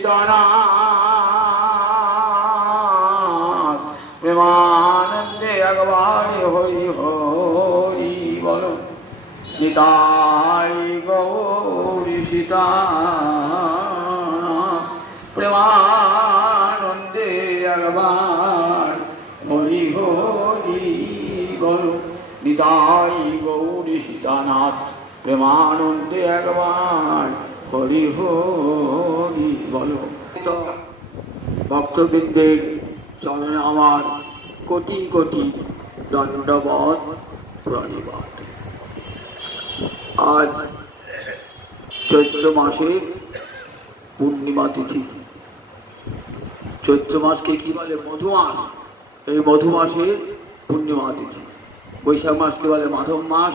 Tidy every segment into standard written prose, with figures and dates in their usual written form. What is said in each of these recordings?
সীতানাথ প্রেমানন্দে একবার হরি হরি বলো নিতাই গৌরী সীতানাথ প্রেমানন্দে একবার হরি হরি বলো নিতাই গৌরী সীতানাথ প্রেমানন্দে একবার হরি হরি বলো। ভক্তবৃন্দের চরণে আমার কোটি কোটি দণ্ডবত প্রণিপাত। আজ চৈত্র মাসের পূর্ণিমা তিথি। চৈত্র মাসকে কি বলে? মধু মাস। এই মধু মাসের পূর্ণিমা তিথি। বৈশাখ মাসকে বলে মাধব মাস,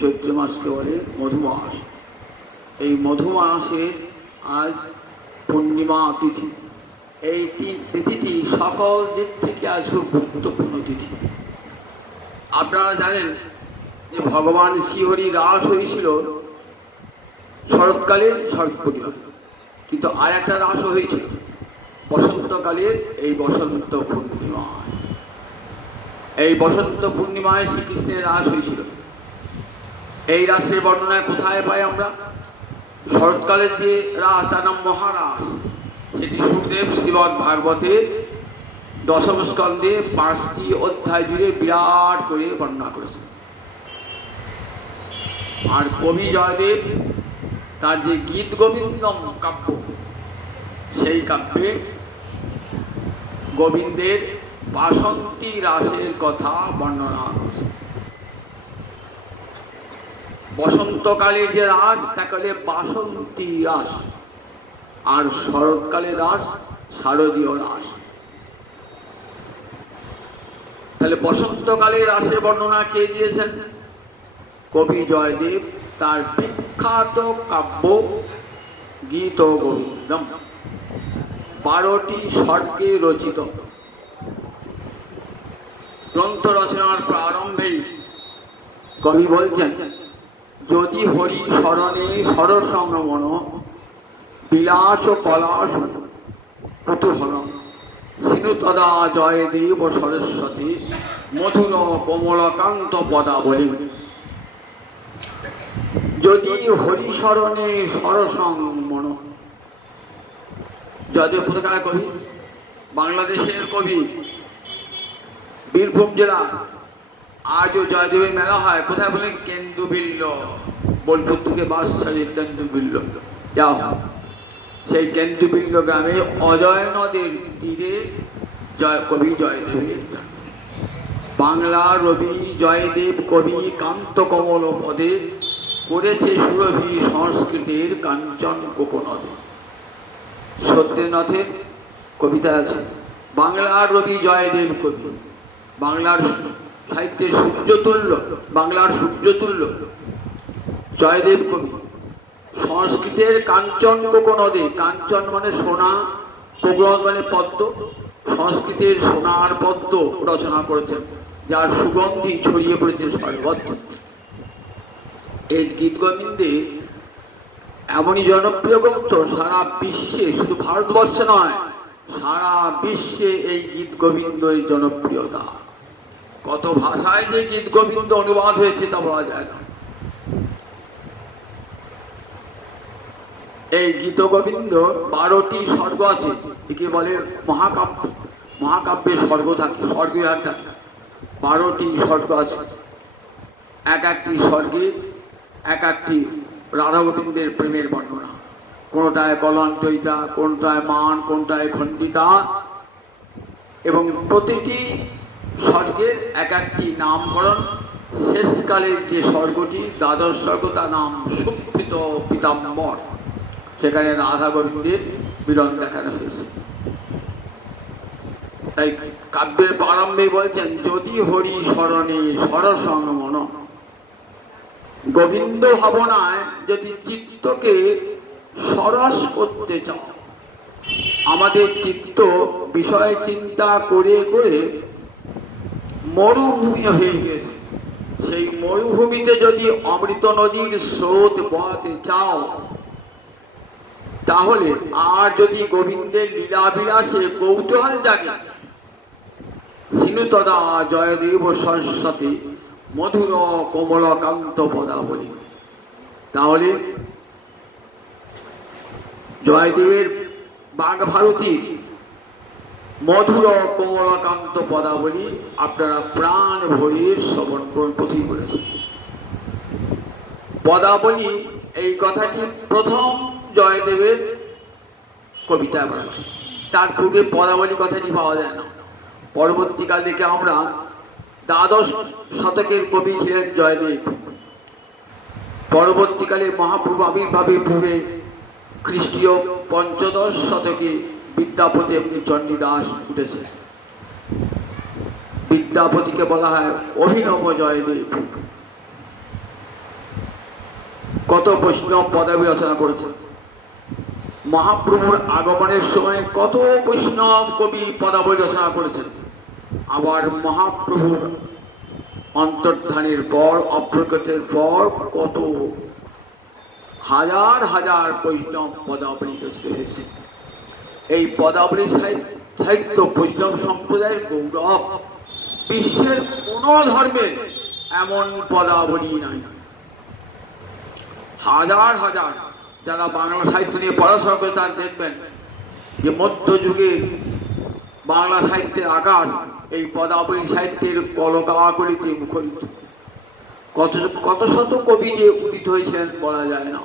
চৈত্র মাসকে বলে মধু মাস। এই মধু মাসের আজ পূর্ণিমা তিথি। এই তিথিটি সকল দিক থেকে আজ খুব গুরুত্বপূর্ণ তিথি। আপনারা জানেন যে ভগবান শ্রীহরি রাস হয়েছিল শরৎকালে শরৎ পূর্ণিমা, কিন্তু আর একটা রাস হয়েছিল বসন্তকালের এই বসন্ত পূর্ণিমায়। এই বসন্ত পূর্ণিমায় শ্রীকৃষ্ণের রাস হয়েছিল। এই রাসের বর্ণনায় কোথায় পাই আমরা? শরৎকালের যে রাস তার নাম মহারাস। সেটি সুখদেব শ্রীমদ্ ভাগবতের দশম স্কন্ধে 5টি অধ্যায় জুড়ে বিরাট করে বর্ণনা করেছে। আর কবি জয়দেব তার যে গীত গোবিন্দম কাব্য, সেই কাব্যে গোবিন্দের বাসন্তী রাসের কথা বর্ণনা করেছে। বসন্তকালের যে রাস তাকে বলে বাসন্তী রাস, আর শরৎকালের রাস শারদীয় রাস। তাহলে বসন্তকালের রাসের বর্ণনা কে দিয়েছেন? কবি জয়দেব তার বিখ্যাত কাব্য গীত গোবিন্দম 12টি স্বর্গে রচিত গ্রন্থ রচনার প্রারম্ভেই কবি বলছেন, যদি হরি স্মরণে সরসংমন বিলাস পলাশ কুতূহল সিনু তদা জয়দেব সরস্বতী মধুর কমলকান্ত পদাবলী। যদি হরি স্মরণে সরসংমন, জয়দেব কোথাকার কবি? বাংলাদেশের কবি, বীরভূম জেলা। আজও জয়দেবের মেলা হয় কোথায় বলেন? কেন্দুবিল্ল। বোলপুর থেকে বাস ছাড়িয়ে কেন্দুবিল্ল যাওয়া হয়। সেই কেন্দুবিল্ল গ্রামে অজয় নদের তীরে কবি জয়দেবের বাংলা রবি জয়দেব কবি কান্ত কমল পদে করেছে সুরভি সংস্কৃতির কাঞ্চন কোকনদে। সত্যনাথের কবিতা আছে, বাংলার রবি জয়দেব কবি, বাংলার সাহিত্যের সূর্যতুল্য, বাংলার সূর্যতুল্য জয়দেব কবি। সংস্কৃতের কাঞ্চন কোকনদে, কাঞ্চন মানে সোনা, কোকনদ মানে পদ্ম। সংস্কৃতের সোনার পদ্ম রচনা করেছেন, যার সুগন্ধি ছড়িয়ে পড়েছে সর্বত্র। এই গীত গোবিন্দে এমনই জনপ্রিয় গ্রন্থ, সারা বিশ্বে, শুধু ভারতবর্ষে নয়, সারা বিশ্বে এই গীত গোবিন্দের জনপ্রিয়তা। কত ভাষায় যে গীত গোবিন্দ অনুবাদ হয়েছে তা বলা যায় না। এই গীত গোবিন্দ 12টি স্বর্গ আছে, একে বলে মহাকাব্য। মহাকাব্যের স্বর্গ থাকে, স্বর্গীয় থাকে। 12টি স্বর্গ আছে। এক একটি স্বর্গে এক একটি রাধা গোবিন্দের প্রেমের বর্ণনা। কোনটায় কলঞ্চয়িতা, কোনটায় মান, কোনটায় খণ্ডিতা, এবং প্রতিটি স্বর্গের এক একটি নামকরণ। শেষকালের যে স্বর্গটি দ্বাদশ স্বর্গ, তার নাম সুপ্রীত পীতাম্বর। সেখানে রাধা গোবিন্দের মিলন দেখানো হয়েছে। তাই কাব্যের প্রারম্ভে বলছেন, যদি হরি স্মরণে সরসংমন, গোবিন্দ ভাবনায় যদি চিত্তকে সরস করতে চাও। আমাদের চিত্ত বিষয় চিন্তা করে করে মরুভূমি হয়ে গেছে। সেই মরুভূমিতে যদি অমৃত নদীর স্রোত বহাতে চাও, তাহলে আর যদি গোবিন্দের লীলাবিলাসে কৌতূহল জাগে, সিনুতদা জয়দেব সরস্বতী মধুর কমলকান্ত পদাবলী, তাহলে জয়দেবের বাগভারতীর মধুর কমলকান্ত পদাবলী আপনারা প্রাণ ভরিয়ে শ্রবণ করুন। পুঁথি বলেছে পদাবলী, এই কথাটি প্রথম জয়দেবের কবিতা বলা, তার পূর্বে পদাবলী কথাটি পাওয়া যায় না। পরবর্তীকাল থেকে আমরা দ্বাদশ শতকের কবি ছিলেন জয়দেব। পরবর্তীকালে মহাপ্রভু আবির্ভাবের পূর্বে খ্রিস্টীয় পঞ্চদশ শতকে বিদ্যাপতি এবং চণ্ডীদাস উঠেছে। বিদ্যাপতিকে বলা হয় অভিনব জয়দেব। কত বৈষ্ণব পদাবলী রচনা করেছেন। মহাপ্রভুর আগমনের সময় কত বৈষ্ণব কবি পদাবলী রচনা করেছেন। আবার মহাপ্রভুর অন্তর্ধানের পর, অপ্রকটের পর কত হাজার হাজার বৈষ্ণব পদাবলী রচিত হয়েছে। এই পদাবলী সাহিত্য বৈষ্ণব সম্প্রদায়ের গৌরব। বিশ্বের কোন ধর্মের এমন পদাবলী নাই। হাজার হাজার যারা বাংলা সাহিত্য নিয়ে পড়াশোনা করে তারা দেখবেন যে মধ্যযুগের বাংলা সাহিত্যের আকাশ এই পদাবলী সাহিত্যের কলকাকলিতে মুখরিত। কত শত কবি যে উদিত হয়েছিলেন বলা যায় না,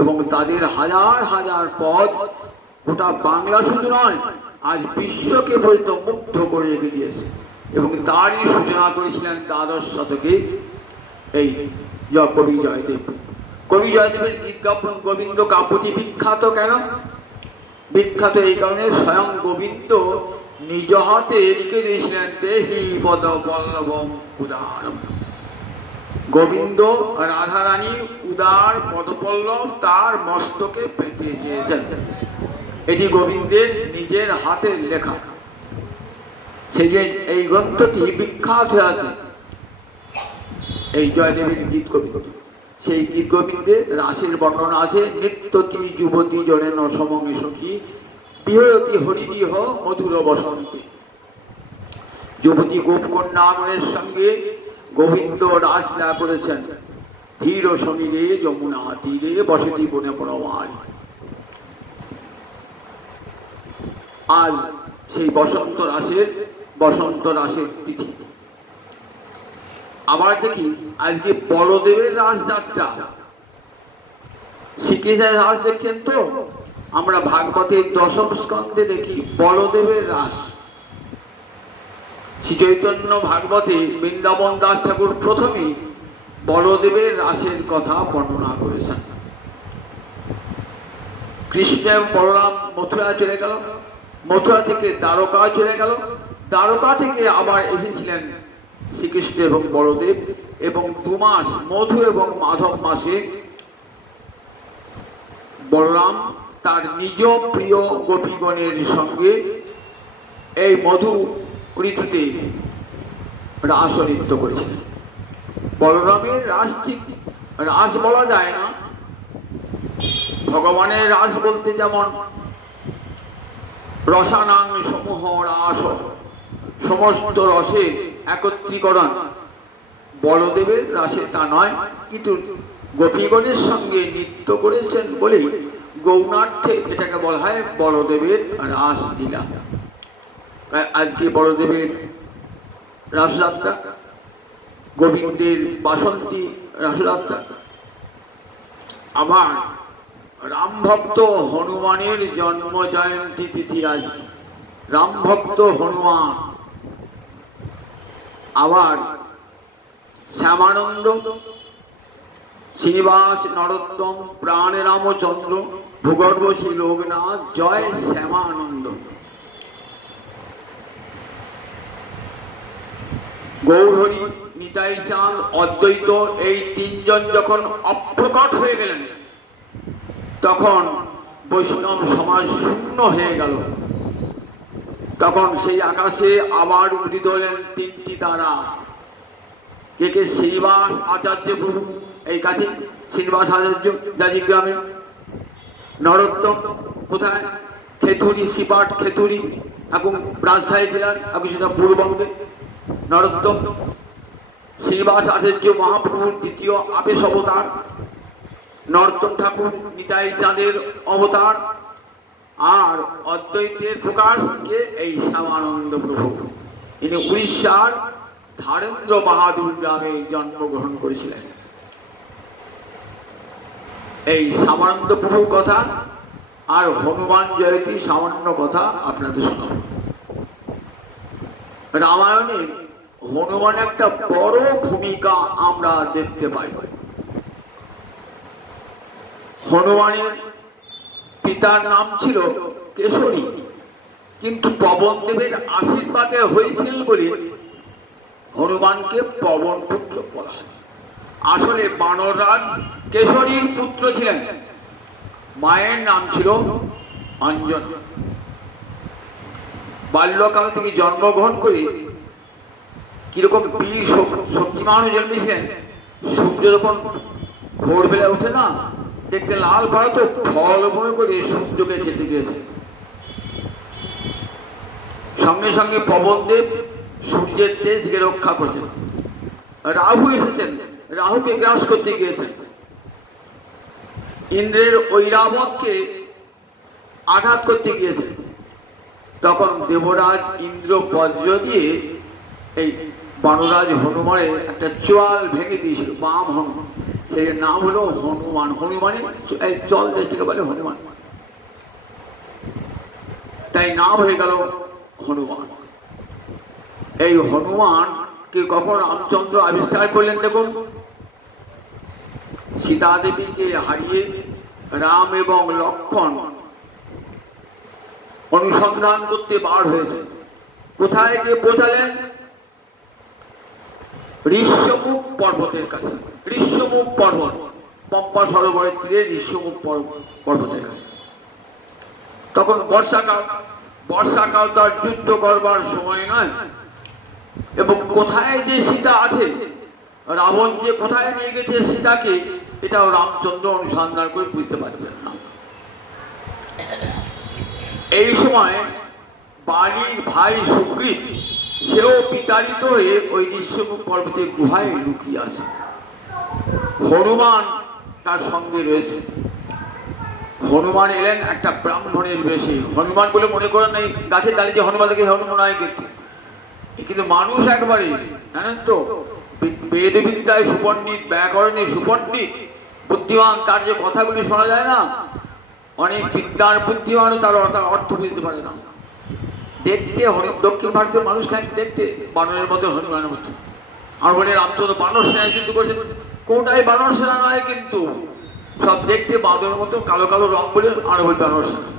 এবং তাদের হাজার হাজার পদ গোটা বাংলা শুধু নয়, আজ বিশ্বকে পর্যন্ত মুগ্ধ করে রেখে দিয়েছে। এবং তারই সূচনা করেছিলেন দ্বাদশ শতকে এই কবি জয়দেব। কবি জয়দেবের গীত গোবিন্দ কাব্যটি বিখ্যাত কেন? বিখ্যাত এই কারণে স্বয়ং গোবিন্দ নিজ হাতে লিখে দিয়েছিলেন দেহি পদ পল্লবম উদারম। গোবিন্দ রাধারানীর উদার পদপল্লব তার মস্তকে পেতে চেয়েছেন। এটি গোবিন্দের নিজের হাতের লেখা। সেই যে এই গ্রন্থটি বিখ্যাত হয়ে আছে এই জয়দেবের গীত গোবিন্দ। সেই গীত গোবিন্দের রাসের বর্ণনা আছে। নিত্যতি যুবতী জনে ন সমঙ্গে সখী বিহরতি হরিদিহ মধুর বসন্তে। যুবতী গোপকন্যাগণের সঙ্গে গোবিন্দ রাসলীলা করেছেন। ধীর সমীরে যমুনা তীরে বসতি বনে প্রমাণ। আজ সেই বসন্ত রাসের তিথি। আবার দেখি আজকে বলদেবের রাস যাত্রা। শ্রীকৃষ্ণের রাস দেখছেন তো? আমরা ভাগবতের দশম স্কন্ধে দেখি বলদেবের রাস। শ্রী চৈতন্য ভাগবতে বৃন্দাবন দাস ঠাকুর প্রথমে বলদেবের রাসের কথা বর্ণনা করেছেন। কৃষ্ণ এবং বলরাম মথুরা চলে গেল, মথুরা থেকে দ্বারকা চলে গেল, দ্বারকা থেকে আবার এসেছিলেন শ্রীকৃষ্ণ এবং বলদেব। এবং 2 মাস মধু এবং মাধব মাসে বলরাম তার নিজ প্রিয় গোপীগণের সঙ্গে এই মধু ঋতুতে রাস নৃত্য করেছিলেন। বলরামের রাস ঠিক রাস বলা যায় না। ভগবানের রাস বলতে যেমন রসানাং সমূহ রাস, সমস্ত রসের একত্রীকরণ, বলদেবের রাসে তা নয়। কিন্তু গোপীগণের সঙ্গে নৃত্য করেছেন বলেই গৌণার্থে এটাকে বলা হয় বলদেবের রাসলীলা। আজকে বলদেবের রাসযাত্রা, গোবিন্দের বাসন্তী রাসযাত্রা। আবার রাম ভক্ত হনুমানের জন্ম জয়ন্তী তিথি আজকে, রাম ভক্ত হনুমান। আবার শ্যামানন্দ, শ্রীনিবাস, নরোত্তম, প্রাণ রামচন্দ্র, ভূগর্ভশ্রী লোকনাথ, জয় শ্যামানন্দ। গৌরহরি, নিতাই চাঁদ, অদ্বৈত, এই 3 জন যখন অপ্রকট হয়ে গেলেন তখন বৈষ্ণব সমাজ শূন্য হয়ে গেল। তখন সেই আকাশে আবার উদিত হলেন 3টি তারা। কে? শ্রীনিবাস আচার্য প্রভু, এই কাছে শ্রীনিবাস আচার্য জাজি গ্রামে। নরোত্তম কোথায়? খেতুরি, সিপাট খেতুরি, এখন রাজশাহী জেলার, এখন সেটা পূর্ববঙ্গে। নরোত্তম শ্রীনিবাস আচার্য মহাপ্রভুর দ্বিতীয় আবেশ অবতার, নরোত্তম ঠাকুর নিতাই চাঁদের অবতার, আর অদ্বৈতের প্রকাশ কে? এই শ্যামানন্দ প্রভু। ইনি উড়িষ্যার ধারেন্দ্র বাহাদুর গ্রামে জন্মগ্রহণ করেছিলেন। এই শ্যামানন্দ প্রভুর কথা আর হনুমান জয়ন্তী সামান্য কথা আপনাদের শোনাব। রামায়ণে হনুমান একটা বড় ভূমিকা আমরা দেখতে পাই। হনুমানের পিতার নাম ছিল কেশরী, কিন্তু পবন দেবের আশীর্বাদে হয়েছিল বলে হনুমানকে পবন পুত্র বলা হয়। আসলে বানররাজ কেশরীর পুত্র ছিলেন, মায়ের নাম ছিল অঞ্জনা। বাল্যকাল থেকে জন্মগ্রহণ করে কিরকম বীর শক্তিমানও জন্মেছিলেন। সূর্য যখন ভোরবেলা ওঠে না, দেখতে লাল ভারত ফল বয়ে করে সূর্যকে খেতে গিয়েছে। সঙ্গে সঙ্গে পবনদেব সূর্যের তেজকে রক্ষা করছেন। রাহু এসেছেন, রাহুকে গ্রাস করতে গিয়েছেন। ইন্দ্রের ঐরাবতকে আঘাত করতে গিয়েছেন। তখন দেবরাজ ইন্দ্র বজ্র দিয়ে এই বানরাজ হনুমানের একটা চোয়াল ভেঙে দিয়েছিল, বাম হনুমান। সেই নাম হলো হনুমান। হনুমানের চল দেশটাকে বলে হনুমান, তাই নাম হয়ে গেল হনুমান। এই হনুমানকে কখন রামচন্দ্র আবিষ্কার করলেন? দেখুন, সীতা দেবীকে হারিয়ে রাম এবং লক্ষ্মণ অনুসন্ধান করতে বার হয়েছে। কোথায় গিয়ে পৌঁছালেন? ঋষ্যমুখ পর্বতের কাছে। ঋষ্যমুখ পর্বত, পম্পা সরোবরের তীরে ঋষ্যমুখ পর্বতের কাছে। তখন বর্ষাকাল, বর্ষাকাল তো আর যুদ্ধ করবার সময় নয়। এবং কোথায় যে সীতা আছে, রাবণ যে কোথায় নিয়ে গেছে সীতাকে, এটাও রামচন্দ্র অনুসন্ধান করে বুঝতে পারছেন না। এই সময় বালির ভাই সুগ্রীব, সেও বিতাড়িত হয়ে ওই ঋষ্যমুখ পর্বতের গুহায় লুকিয়ে আছে। হনুমান তার সঙ্গে রয়েছে। হনুমান এলেন একটা ব্রাহ্মণের বেশে। হনুমান বলে মনে করেন এই গাছের ডালে যে হনুমান দেখে হনুমান হয়, কিন্তু মানুষ একবারে, জানেন তো, বেদবিদ্যায় সুপণ্ডিত, ব্যাকরণে সুপণ্ডিত, বুদ্ধিমান। তার যে কথাগুলি শোনা যায় না, অনেক বিদ্যার বুদ্ধিমান, তার অর্থ বুঝতে পারে না। দেখতে দক্ষিণ ভারতের মানুষ খান দেখতে বানরের মতো, হনুমানের মতো। আর বলে রামচন্দ্র বানর সেনায় যুদ্ধ করেছেন, কোনটাই বানর সেনা নয়, কিন্তু সব দেখতে বাঁদরের মতো, কালো কালো রং বলে আর বলে বানর সেনা।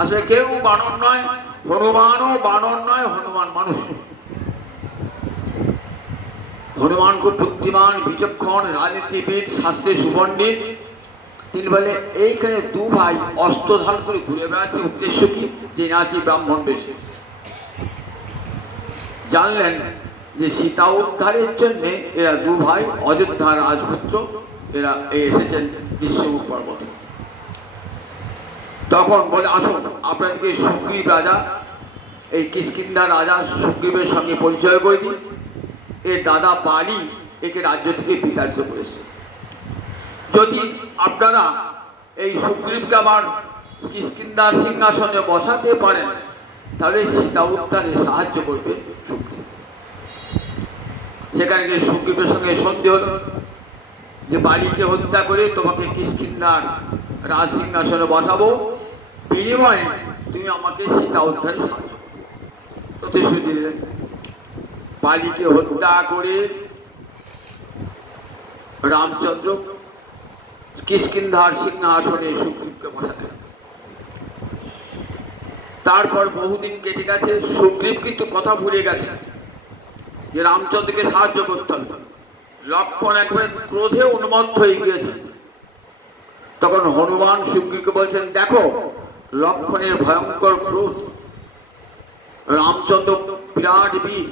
আসলে কেউ বানর নয়, হনুমানও বানর নয়, হনুমান মানুষ। হনুমান খুব বুদ্ধিমান, বিচক্ষণ, রাজনীতিবিদ, শাস্ত্রে সুপণ্ডিত। তিনি বলে এইখানে দু ভাই অস্ত্র ধারণ করে ঘুরে বেড়াচ্ছে, উদ্দেশ্য কি? যে আছি ব্রাহ্মণ বেশে। জানলেন যে সীতা উদ্ধারের জন্য এরা দু ভাই অযোধ্যার রাজপুত্র, এরা এসেছেন ঋষ্যমুখ পর্বতে। তখন বলে আসুন আপনাদেরকে সুগ্রীব রাজা, এই কিষ্কিন্ধার রাজা সুগ্রীবের সঙ্গে পরিচয় করে দিন। এর দাদা বালি একে রাজ্য থেকে বিতাড়িত করেছে। যদি আপনারা এই সুগ্রীবকে আবার কিষ্কিন্ধার সিংহাসনে বসাতে পারেন, তাহলে সীতা উদ্ধারে সাহায্য করবে সুগ্রীব। সেখানে গিয়ে সুগ্রীবের সঙ্গে সন্ধি হল যে বালিকে হত্যা করে তোমাকে কিষ্কিন্ধার রাজ সিংহাসনে বসাবো, বিনিময়ে তুমি আমাকে সীতা উদ্ধারে সাহায্য করবে। প্রতিশ্রুতি দিলেন। বালিকে হত্যা করে রামচন্দ্র কিষ্কিন্ধার সিংহাসনে সুগ্রীবকে বসালেন। তারপর বহুদিন কেটে গেছে। সুগ্রীব কিন্তু কথা ভুলে গেছে যে রামচন্দ্রকে সাহায্য করতে হবে। লক্ষ্মণ একবারে ক্রোধে উন্মত্ত হয়ে গিয়েছে। তখন হনুমান সুগ্রীবকে বলছেন, দেখো লক্ষ্মণের ভয়ঙ্কর ক্রোধ, রামচন্দ্র বিরাট বীর,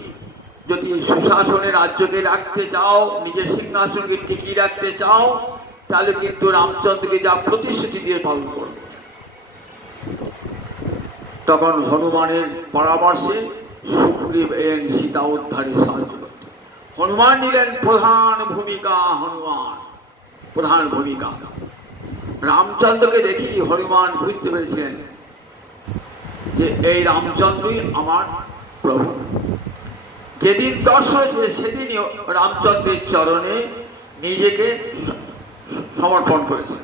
যদি সুশাসনে রাজ্যকে রাখতে চাও, নিজের সিংহাসনকে টিকিয়ে রাখতে চাও, তাহলে কিন্তু রামচন্দ্রকে যা প্রতিশ্রুতি দিয়ে পালন করো। তখন হনুমানের পরামর্শে সুগ্রীব এলেন সীতা উদ্ধারে সাহায্য করতে। হনুমান নিলেন প্রধান ভূমিকা। প্রধান ভূমিকা। রামচন্দ্রকে দেখি হনুমান বুঝতে পেরেছিলেন যে এই রামচন্দ্রই আমার প্রভু। যেদিন দর্শন হয়েছে সেদিনই রামচন্দ্রের চরণে নিজেকে সমর্পণ করেছে।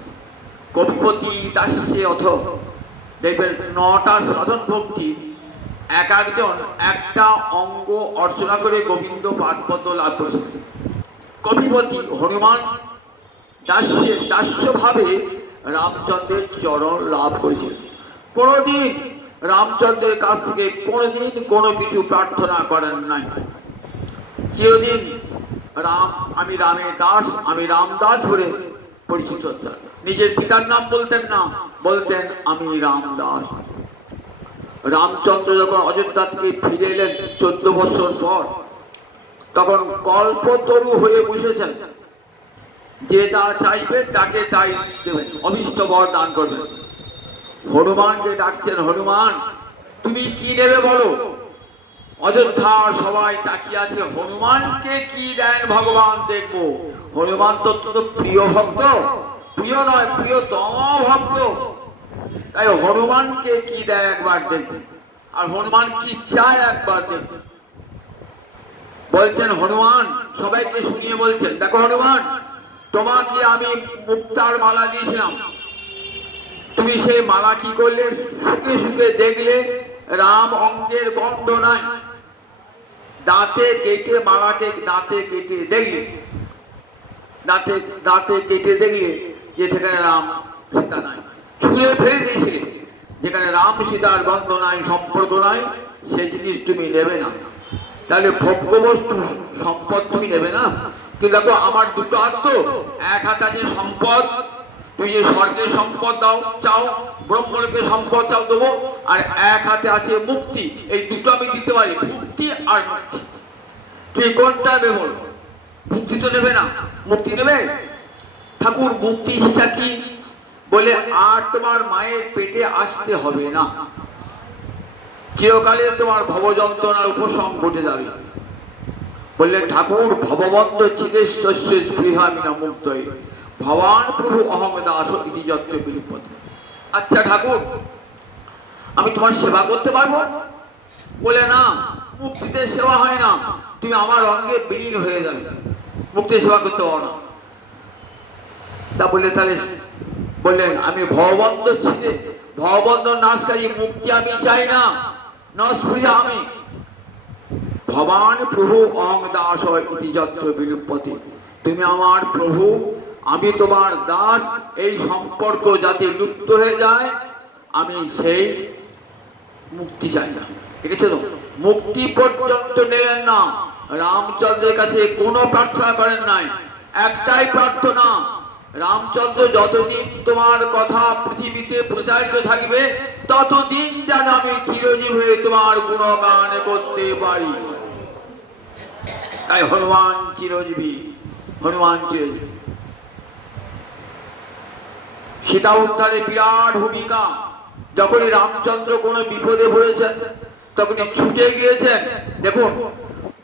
কপিপতি দাস্যে অথ দেখবেন 9টা সাধন ভক্তি এক একজন একটা অঙ্গ অর্চনা করে গোবিন্দ পাদপদ্ম লাভ করেছেন। কপিপতি হনুমান দাস্যভাবে রামচন্দ্রের চরণ লাভ করেছিলেন। কোনদিন রামচন্দ্রের কাছ থেকে কোনদিন কোনো কিছু প্রার্থনা করেন নাই। চিরদিন রাম, আমি রামের দাস, আমি রামদাস বলে পরিচিত। নিজের পিতার নাম বলতেন না, বলতেন আমি রামদাস। রামচন্দ্র যখন অযোধ্যা থেকে ফিরে এলেন 14 বছর পর, তখন কল্পতরু হয়ে বসেছেন। যে যা চাইবে তাকে তাই দেবেন, অভীষ্ট বর দান করবেন। হনুমানকে ডাকছেন, হনুমান তুমি কি নেবে বলো। অযোধ্যার সবাই তাকিয়ে আছে, হনুমানকে কি দেন ভগবান দেখবো। হনুমান তো প্রিয় ভক্ত, প্রিয় নয় প্রিয়তম ভক্ত, তাই হনুমানকে কি দেয় একবার দেখবে, আর হনুমান কি চায় একবার দেখবে। বলছেন হনুমান, সবাইকে শুনিয়ে বলছেন, দেখো হনুমান, তোমাকে আমি মুক্তার মালা দিয়েছিলাম, তুমি সেই মালা কি করলে, শুকে শুকে দেখলে রাম অঙ্গের বন্ধ নাই, দাঁতে কেটে মালাকে দাঁতে কেটে দেখলে, দাঁতে কেটে দেখলে যে সেখানে রাম সীতা নাই, ছুঁড়ে ফেলে দিয়েছিলে। যেখানে রাম সীতার বন্ধ নাই, সম্পর্ক নাই, সেই জিনিস তুমি নেবে না। তাহলে ভোগ্যবস্তু সম্পদ তুমি নেবে না। কিন্তু দেখো আমার দুটো হাত তো, এক হাত আছে সম্পদ, তুমি যে স্বর্গের সম্পদ দাও চাও, ব্রহ্মলোকের সম্পদ চাও দেবো, আর এক হাতে আছে মুক্তি। এই দুটো আমি দিতে পারি, মুক্তি আর মুক্তি। তুমি কোনটা নেবে বলো। মুক্তি তো নেবে না, মুক্তি নেবে। ঠাকুর মুক্তি সেটা কি বলে, আর তোমার মায়ের পেটে আসতে হবে না, চিরকালে তোমার ভবযন্ত্রণার উপশম ঘটে যাবে। বললেন ঠাকুর, ভববন্ধ চিরেশ্বস্য স্পৃহামিনা মুক্ত ভবান প্রভু অহম দাস ইতি যত্র বিলুপ্ত। আচ্ছা ঠাকুর, আমি তোমার সেবা করতে পারবো? বলে না, মুক্তিতে সেবা হয় না, তুমি আমার অঙ্গে বিলীন হয়ে যাবে, মুক্তি সেবা করতে পারো না। তা বললে তাহলে বললেন, আমি ভববন্ধ ছিঁড়ে ভববন্ধ নাশকারী, মুক্তি আমি চাই না, নস্পৃহা আমি। ভবান প্রভু অং দাস ইতি যত্র বিলুপ্তি, তুমি আমার প্রভু, আমি তোমার দাস, এই সম্পর্ক যাতে লুপ্ত হয়ে যায়, আমি সেই মুক্তি চাই না। দেখেছো তো, মুক্তি পর্যন্ত নিলেন না। রামচন্দ্রের কাছে কোনো প্রার্থনা করেন নাই, একটাই প্রার্থনা, রামচন্দ্র যতদিন তোমার কথা পৃথিবীতে প্রচারিত থাকবে, ততদিন যেন আমি চিরজীব হয়ে তোমার গুণগান করতে পারি। তাই হনুমান চিরজীবী, হনুমান চিরজীবী। সীতা উদ্ধারে বিরাট ভূমিকা। যখনই রামচন্দ্র কোনো বিপদে পড়েছেন, তখনই ছুটে গিয়েছেন। দেখুন,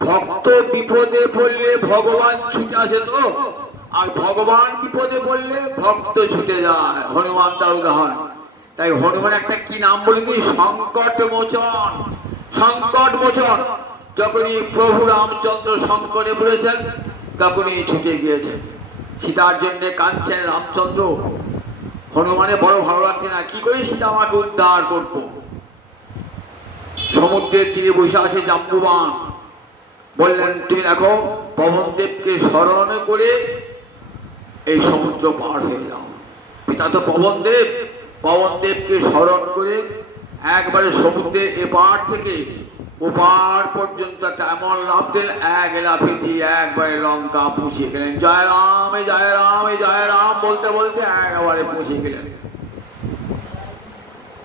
ভক্ত বিপদে পড়লে ভগবান ছুটে আসে তো, আর ভগবান বিপদে পড়লে ভক্ত ছুটে যায়। হনুমান তার উদাহরণ। তাই হনুমান একটা কি নাম বলি, সংকট মোচন। সংকট মোচন। যখনই প্রভু রামচন্দ্র সংকটে পড়েছেন, তখনই ছুটে গিয়েছেন। সীতার জন্য কাঁদছেন রামচন্দ্র। হনুমানের বড় ভালো লাগছে না, কি করে সীতা আমাকে উদ্ধার করবো। সমুদ্রের তীরে বসে আছে জাম্বুবান। বললেন, তুমি দেখো, পবনদেবকে স্মরণ করে এই সমুদ্র পার হয়ে যাও। পিতা তো পবনদেব, পবনদেবকে স্মরণ করে একবারে সমুদ্রের এপার থেকে ওপার পর্যন্ত একটা এমন লাভ দিলেন, এক লাফে দিয়ে একবারে লঙ্কা পৌঁছে গেলেন। জয় রাম জয় রাম জয় রাম বলতে বলতে একবারে পৌঁছে গেলেন।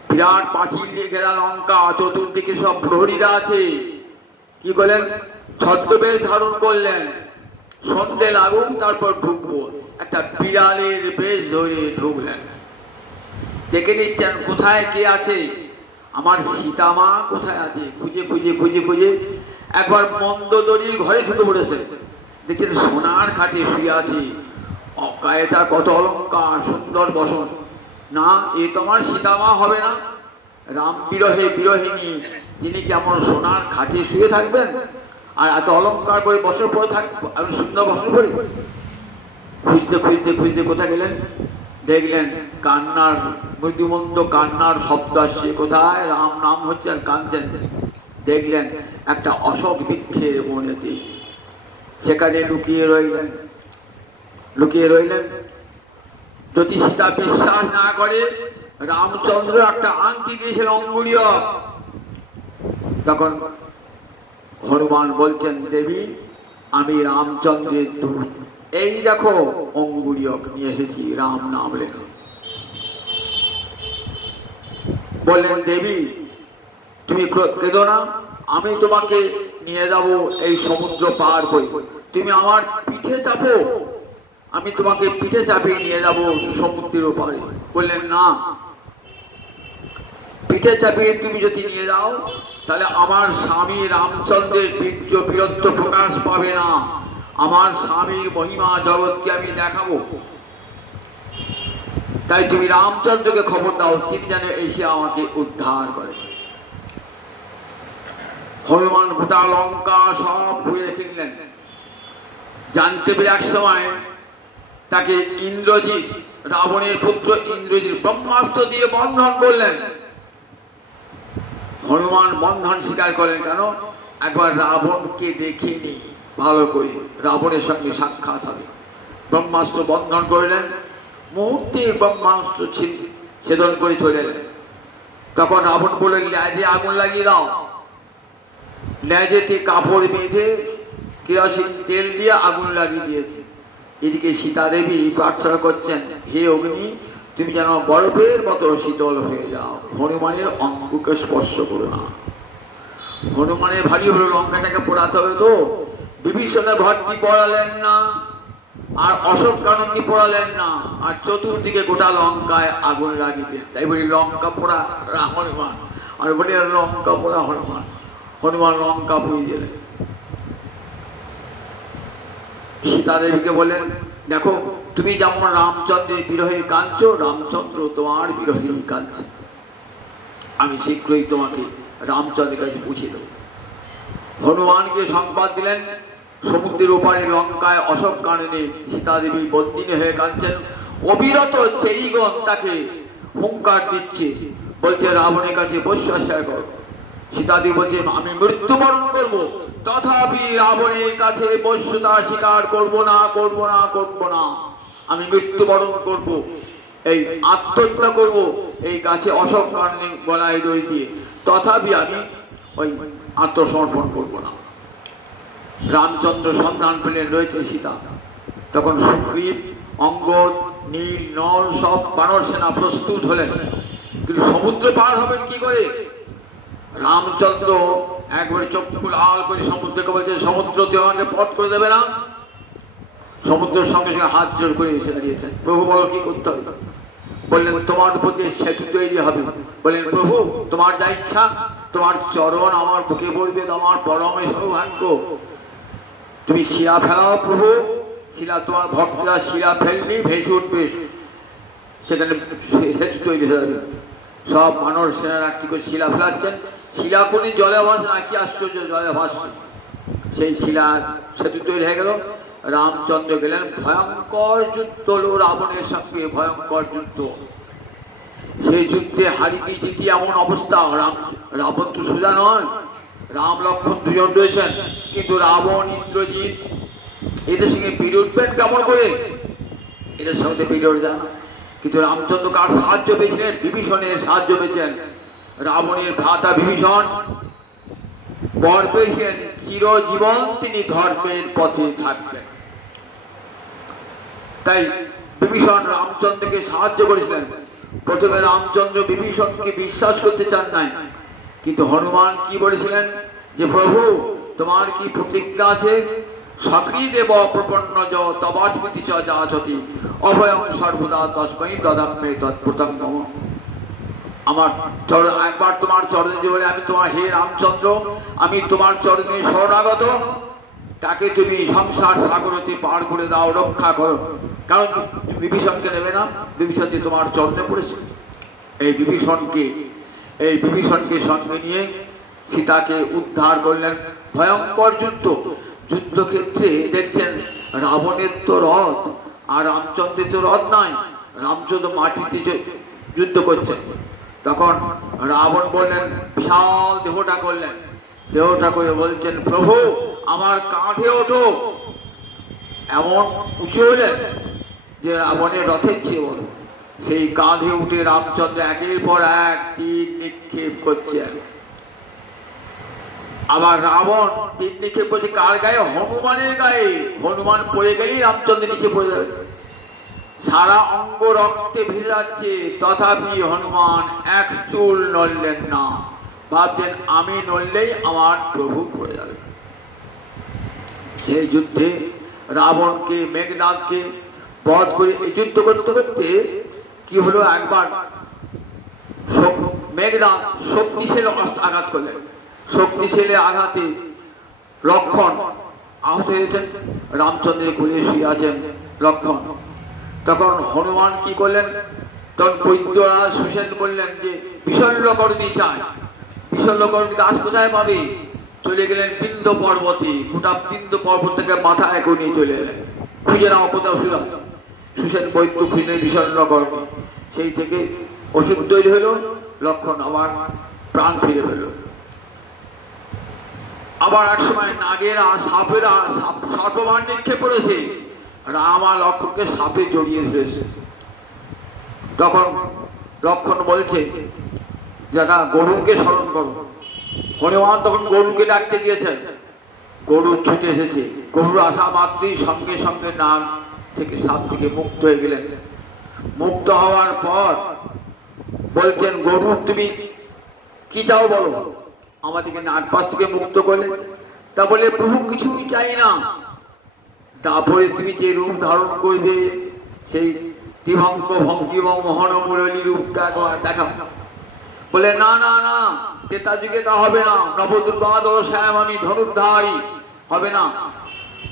বিরাট পাঁচিল দিয়ে ঘেরা লঙ্কা, চতুর্দিকে সব প্রহরীরা আছে। কি করলেন, ছদ্মবেশ ধারণ করলেন, সন্ধে লাগুন তারপর ঢুকবো, একটা বিড়ালের বেশ ধরে ঢুকলেন। দেখে নিচ্ছেন কোথায় কে আছে। আমার সীতামা কোথায় আছে খুঁজে খুঁজে খুঁজে খুঁজে একবার মন্দোদরির ঘরে ঢুকে পড়েছে। দেখছেন সোনার খাটে শুয়ে আছে, গায়ে তার কত অলঙ্কার, সুন্দর বসন। না, এ তো আমার সীতামা হবে না। রাম বিরহে বিরহিনী যিনি কেমন সোনার খাটে শুয়ে থাকবেন আর এত অলঙ্কার করে বছর পরে থাকবো, আমি সুন্দর বছর পরে। খুঁজতে খুঁজতে খুঁজতে কোথায় গেলেন, দেখলেন কান্নার মৃদুমন্দ কান্নার শব্দ আসছে। কোথায়? রাম নাম হচ্ছে আর কাঁদছেন। দেখলেন একটা অশোক বৃক্ষের বনেতে, সেখানে লুকিয়ে রইলেন। যদি সীতা বিশ্বাস না করে, রামচন্দ্র একটা আংটি দিয়েছেন অঙ্গুলীয়ক। তখন হনুমান বলছেন, দেবী আমি রামচন্দ্রের দূত, এই দেখো অঙ্গুলীয়ক নিয়ে এসেছি, রাম নাম লেখা। বললেন, দেবী তুমি কেঁদো না, আমি তোমাকে নিয়ে যাব এই সমুদ্র পার করে। তুমি আমার পিঠে চাপো, আমি তোমাকে পিঠে চাপিয়ে নিয়ে যাব সমুদ্রের পারে। বললেন, না, পিঠে চাপিয়ে তুমি যদি নিয়ে যাও তাহলে আমার স্বামী রামচন্দ্রের বীর্য বীরত্ব প্রকাশ পাবে না, আমার স্বামীর মহিমা জগৎকে আমি দেখাবো। তাই তুমি রামচন্দ্রকে খবর দাও, তিনি যেন এসে আমাকে উদ্ধার করে। হনুমান গোটা লঙ্কা সব ঘুরে কিনলেন। জানতে পেরে এক সময় তাকে ইন্দ্রজিৎ, রাবণের পুত্র ইন্দ্রজিৎ ব্রহ্মাস্ত্র দিয়ে বন্ধন করলেন। হনুমান বন্ধন স্বীকার করলেন। কেন? একবার রাবণকে দেখেনি ভালো করে, রাবণের সঙ্গে সাক্ষাৎ হবে। ব্রহ্মাস্ত্র বন্ধন করলেন, মুহূর্তে ব্রহ্মাস্ত্র ছেদন করে চলে এলেন। তখন রাবণ বললেন, লেজে আগুন লাগিয়ে দাও। লেজেতে কাপড় বেঁধে কেরোসিন তেল দিয়ে আগুন লাগিয়ে দিয়েছে। এদিকে সীতা দেবী প্রার্থনা করছেন, হে অগ্নি তুমি যেন বরফের মতো শীতল হয়ে যাও, হনুমানের অঙ্গকে স্পর্শ করো না। হনুমানের ভারী হলো, লঙ্কাটাকে পোড়াতে হবে তো। বিভীষণের ঘরটি পড়ালেন না, আর অশোক কাননটি পড়ালেন না, আর চতুর্দিকে গোটা লঙ্কায় আগুন লাগিয়ে দিলেন। তাই বলি লঙ্কা পোড়া হনুমান, আর বলি লঙ্কা পোড়া হনুমান। হনুমান লঙ্কা পুড়িয়ে দিলেন। সীতা দেবীকে বলেন, দেখো তুমি যেমন রামচন্দ্রের বিরহে কাঁদছো, রামচন্দ্র তোমার বিরহে কাঁদছে, আমি শীঘ্রই তোমাকে রামচন্দ্রের কাছে পৌঁছে দেব। হনুমানকে সংবাদ দিলেন, সমুদ্রের ওপারে লঙ্কায় অশোক কাননে সীতা দেবী বন্দিনী হয়ে কাঁদছেন। অবিরত চেরিগণ তাকে হুঙ্কার দিচ্ছে, বলছে রাবণের কাছে বৈশ্বাসায় করো। সীতা দেবী বলছে, আমি মৃত্যুবরণ করবো, তথাপি রাবণের কাছে বৈশ্যতা স্বীকার করবো না, করবো না, করবো না। আমি মৃত্যুবরণ করব, এই আত্মহত্যা করব এই গাছে অশোক কাননে গলায় দড়ি দিয়ে, তথাপি আমি ওই আত্মসমর্পণ করব না। রামচন্দ্র সন্ধান পেলেন রয়েছে সীতা। তখন সুগ্রীব, অঙ্গদ, নীল, নল সব বানর সেনা প্রস্তুত হলেন। কিন্তু সমুদ্র পার হবেন কি করে? রামচন্দ্র একবারে চক্ষু লাল করে সমুদ্রকে বলছে, সমুদ্র তুই আমাকে পথ করে দেবে না? সমুদ্রের সঙ্গে সঙ্গে হাত জোর করে এসে দাঁড়িয়েছেন। প্রভু বলো কি করতে হবে? বললেন, তোমার উপর দিয়ে সেতু তৈরি হবে। বললেন, প্রভু তোমার যা ইচ্ছা, তোমার চরণ আমার বুকে পড়বে, তোমার পরমে সৌভাগ্য। তুমি শিরা ফেলাও প্রভু, শিরা তোমার ভক্তরা শিরা ফেললেই ভেসে উঠবে, সেখানে সেতু তৈরি হয়ে যাবে। সব মানব সেনার একটি করে শিলা ফেলাচ্ছেন। শিলা কোনি জলে ভাসে না, কি আশ্চর্য, জলে ভাসছে। সেই শিলা সেতু তৈরি হয়ে গেল। রামচন্দ্র গেলেন, ভয়ঙ্কর যুদ্ধ হলো রাবণের সঙ্গে, ভয়ঙ্কর যুদ্ধ। সেই যুদ্ধে হারিয়ে জিতি এমন অবস্থা, রাবণ তো সোজা নয়, রাম লক্ষ্মণ দুজন রয়েছেন, কিন্তু রাবণ ইন্দ্রজিৎ এদের সঙ্গে পেরে উঠবেন কেমন করে? এদের সঙ্গে পেরে উঠে যান। কিন্তু রামচন্দ্র কার সাহায্য পেয়েছিলেন? বিভীষণের সাহায্য পেয়েছেন। রাবণের ভ্রাতা বিভীষণ বর পেয়েছিলেন, চিরজীবন তিনি ধর্মের পথে থাকবেন। তাই বিভীষণ রামচন্দ্রকে সাহায্য করেছিলেন। প্রথমে রামচন্দ্র বিভীষণকে বিশ্বাস করতে চান নাই, কিন্তু হনুমান কি বলেছিলেন যে, প্রভু তোমার কি প্রতিজ্ঞা আছে? সক্রিদেব প্রপন্ন তবাস্মৃতি চ যাচতি অভয়ং সর্বদা তস্মৈ দদাম্যে তৎপ্রতঙ্গম। আমার চরণ একবার তোমার চরণে যে বলে আমি তোমার হে রামচন্দ্র আমি তোমার চরণে শরণাগত, তাকে তুমি সংসার সাগরতে পার করে দাও, রক্ষা করো। কারণ বিভীষণকে নেবে না, বিভীষণকে তোমার চরণে পড়েছে। এই বিভীষণকে সঙ্গে নিয়ে সীতাকে উদ্ধার করলেন। ভয়ঙ্কর যুদ্ধক্ষেত্রে দেখছেন রাবণের তো রথ আর রামচন্দ্রের তো রথ নাই, রামচন্দ্র মাটিতে যুদ্ধ করছেন। তখন রাবণ বললেন, বিশাল দেহটা করলেন, দেহটা করে বলছেন, প্রভু আমার কাঁধে ওঠো। এমন উঁচু হলেন যে রাবণের রথের চেয়ে বড়। সেই কাঁধে উঠে রামচন্দ্র একের পর এক তীর নিক্ষেপ করছেন। আবার রাবণ তীর নিক্ষেপ করছে কার গায়ে? হনুমানের গায়ে। হনুমান পড়ে গেলেই রামচন্দ্র নিচে পড়ে যাবে, সারা অঙ্গ রক্তে ভেসে যাচ্ছে, তথাপি হনুমান এক চুল নড়লেন না। ভাবছেন আমি নড়লেই আমার প্রভু পড়ে যাবে। সেই যুদ্ধে রাবণকে মেঘনাদকে বধ করে এই যুদ্ধ করতে করতে কি হলো, একবার মেঘনাদ শক্তিশালী আঘাত করলেন। শক্তিশালী আঘাতে লক্ষ্মণ আহত হয়েছেন, রামচন্দ্রের কোলে শুয়ে আছেন লক্ষ্মণ। তখন হনুমান কি করলেন, তখন বৈদ্যরাজ সুসেন বললেন যে বিশল্যকরণী চাই। বিশল্যকরণী গাছ কোথায় পাবে? চলে গেলেন বিন্ধ্য পর্বতে, গোটা বিন্ধ্য পর্বত থেকে মাথা এক নিয়ে চলে এলেন, খুঁজে নাও কোথাও ওষুধ আছে। সুসেন বৈদ্য খুঁজলেন বিশল্যকরণী, সেই থেকে ওষুধ তৈরি হলো, লক্ষ্মণ আবার প্রাণ ফিরে পেল। আবার এক সময় নাগেরা সাপেরা সর্বমান নিক্ষেপ করেছে, রাম আর লক্ষ্মণকে সাপে জড়িয়ে ধরেছে। তখন লক্ষ্মণ বলছে যারা গরুকে স্মরণ করো। হনুমান তখন গরুকে ডাকতে গিয়েছেন, গরু ছুটে এসেছে। গরু আসা মাত্রই সঙ্গে সঙ্গে নাগ থেকে সাপ থেকে মুক্ত হয়ে গেলেন। মুক্ত হওয়ার পর বলছেন, গরু তুমি কি চাও বলো? আমাদেরকে নাগ পাশ থেকে মুক্ত করলেন। তা বলে প্রভু কিছুই চাই না, তারপরে তুমি যে রূপ ধারণ করবে সেই ত্রিভঙ্গ ভঙ্গি এবং মোহন মুরলী রূপটা দেখা। বলে না না না, তেতা যুগে তা হবে না, নবদুর্বাদর শ্যাম আমি ধনুর্ধারী, হবে না।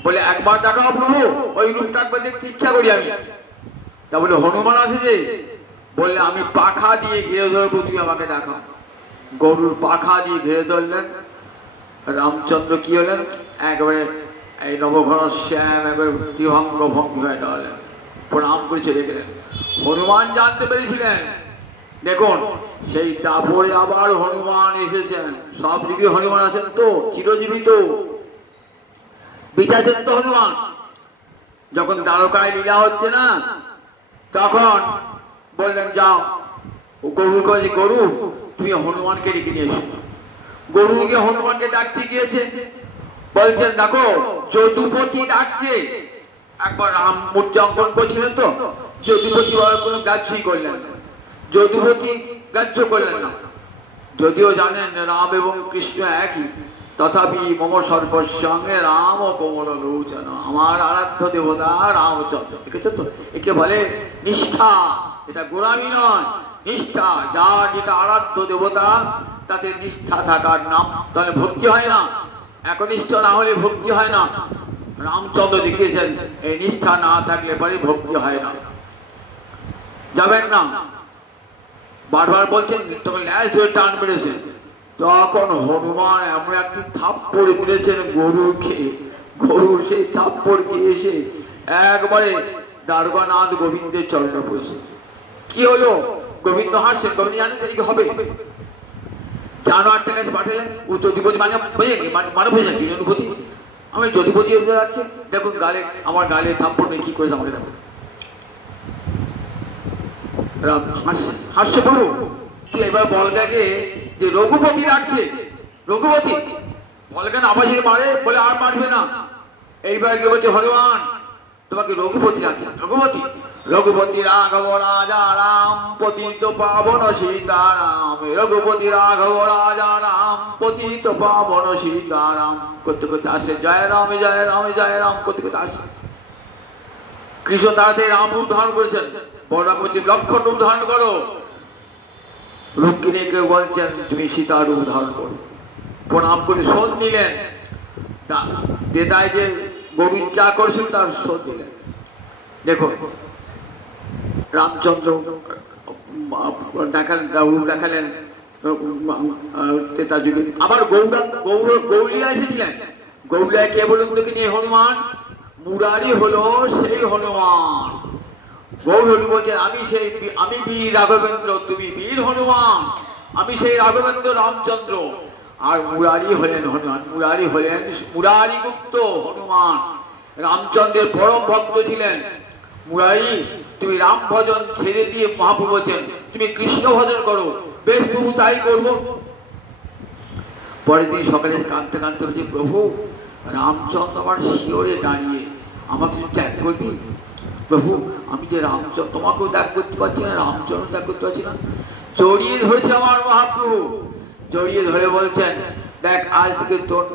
বলে একবার দেখাও প্রভু, ওই রূপটা একবার দেখতে ইচ্ছা করি আমি। তা বলে হনুমান আছে যে, বললে আমি পাখা দিয়ে ঘিরে ধরবো, তুই আমাকে দেখা। গরুর পাখা দিয়ে ঘিরে ধরলেন। রামচন্দ্র কি হলেন, একবারে এই নবঘন শ্যাম একবারে ত্রিভঙ্গ ভঙ্গি হয়ে দাঁড়ালেন, প্রণাম করে চলে গেলেন। হনুমান জানতে পেরেছিলেন, দেখুন সেই তারপরে আবার হনুমান এসেছেন। সব যুগে হনুমান আছেন তো, চিরজীবিত বিচারেন তো হনুমান। যখন দ্বারকায় লীলা হচ্ছে না, তখন বললেন যাও গরুর কাছে, গরু তুমি হনুমানকে ডেকে নিয়ে এসো। গরুকে হনুমানকে ডাকতে গিয়েছে, বলছেন দেখো যদুপতি ডাকছে। একবার রাম মূর্তি অঙ্কন করছিলেন তো, যদুপতি কোনো গ্রাহ্যই করলেন না, যদুপতি গ্রাহ্য করলেন না। যদিও জানেন রাম এবং কৃষ্ণ একই, তথাপি মম সর্বসঙ্গে রাম ও কোমল লোচন, আমার আরাধ্য দেবতা রামচন্দ্র। দেখেছেন তো, একে বলে নিষ্ঠা, এটা গোলামি নয়, নিষ্ঠা। যার যেটা আরাধ্য দেবতা তাতে নিষ্ঠা থাকার নাম, তাহলে ভক্তি হয় না। একনিষ্ঠ না হলে ভক্তি হয় না। রামচন্দ্র দেখিয়েছেন এই নিষ্ঠা না থাকলে পরে ভক্তি হয় না। যাবেন না, বারবার বলছেন, তখন ল্যাস ধরে টান মেরেছেন। তখন হনুমান এমন একটি থাপ্পড় মেরেছেন গরুকে, গরু সেই থাপ্পড় খেয়ে এসে একবারে দ্বারকানাথ গোবিন্দের চরণে পড়েছে। কি হলো? গোবিন্দ হাসছেন। গোবিন্দ জানেন এদিকে হবে, জানোয়ারটার কাছে পাঠালেন। ও যদুপতি মানে বোঝেন কি অনুভূতি? আমি যদুপতি যাচ্ছি, দেখুন গালে, আমার গালে থাপ্পড় নেই, কি করেছে আমাকে দেখো। হাস্য প্রভু, তুই এবার বলগাকে যে রঘুপতি ডাকছে, রঘুপতি বলগান আবার যদি মারে, বলে আর মারবে না। এইবার কি বলছে, হনুমান তোমাকে রঘুপতি ডাকছে। রঘুপতি, রঘুপতি রাঘব রাজা রাম পতিত পাবন সীতারাম, রঘুপতি রাঘব রাজা রাম পতিত পাবন সীতারাম করতে করতে আসে, জয় রাম জয় রাম জয় রাম করতে করতে আসে। কৃষ্ণ তাড়াতাড়ি রাম রূপ ধারণ করেছেন। বড় বলছি লক্ষণ রূপ ধারণ করো। রুক্মিণীকে বলছেন তুমি সীতার রূপ ধারণ করো, প্রণাম করে শোধ নিলেন। দেদাই যে গোবিন্দ যা করছেন তার শোধ দিলেন। দেখো রামচন্দ্র দেখালেন ত্রেতা যুগে। আবার গৌরিয়া এসেছিলেন। গৌরিয়া কে বলুন দেখিনি? হনুমান। মুরারি হলো সেই হনুমান। গৌরী বলছেন আমি বীর রাঘবেন্দ্র, তুমি বীর হনুমান, আমি সেই রাঘবেন্দ্র রামচন্দ্র। আর মুরারি হলেন হনুমান, মুরারি হলেন মুরারি গুপ্ত হনুমান। রামচন্দ্রের পরম ভক্ত ছিলেন মুরারি। তুমি রাম ভজন ছেড়ে দিয়ে মহাপ্রভু বলছেন তুমি কৃষ্ণ ভজন করো। বেশ প্রভু তাই করবো। পরের দিন সকালে কাঁদতে কাঁদতে বলছে প্রভু রামচন্দ্র আমার শিওরে দাঁড়িয়ে, আমাকে ত্যাগ করবি? প্রভু আমি যে রামচন্দ্র তোমাকেও ত্যাগ করতে পারছি না, রামচন্দ্র ত্যাগ করতে পারছি না। জড়িয়ে ধরেছে আমার মহাপ্রভু, জড়িয়ে ধরে বলছেন দেখ আজ থেকে তোর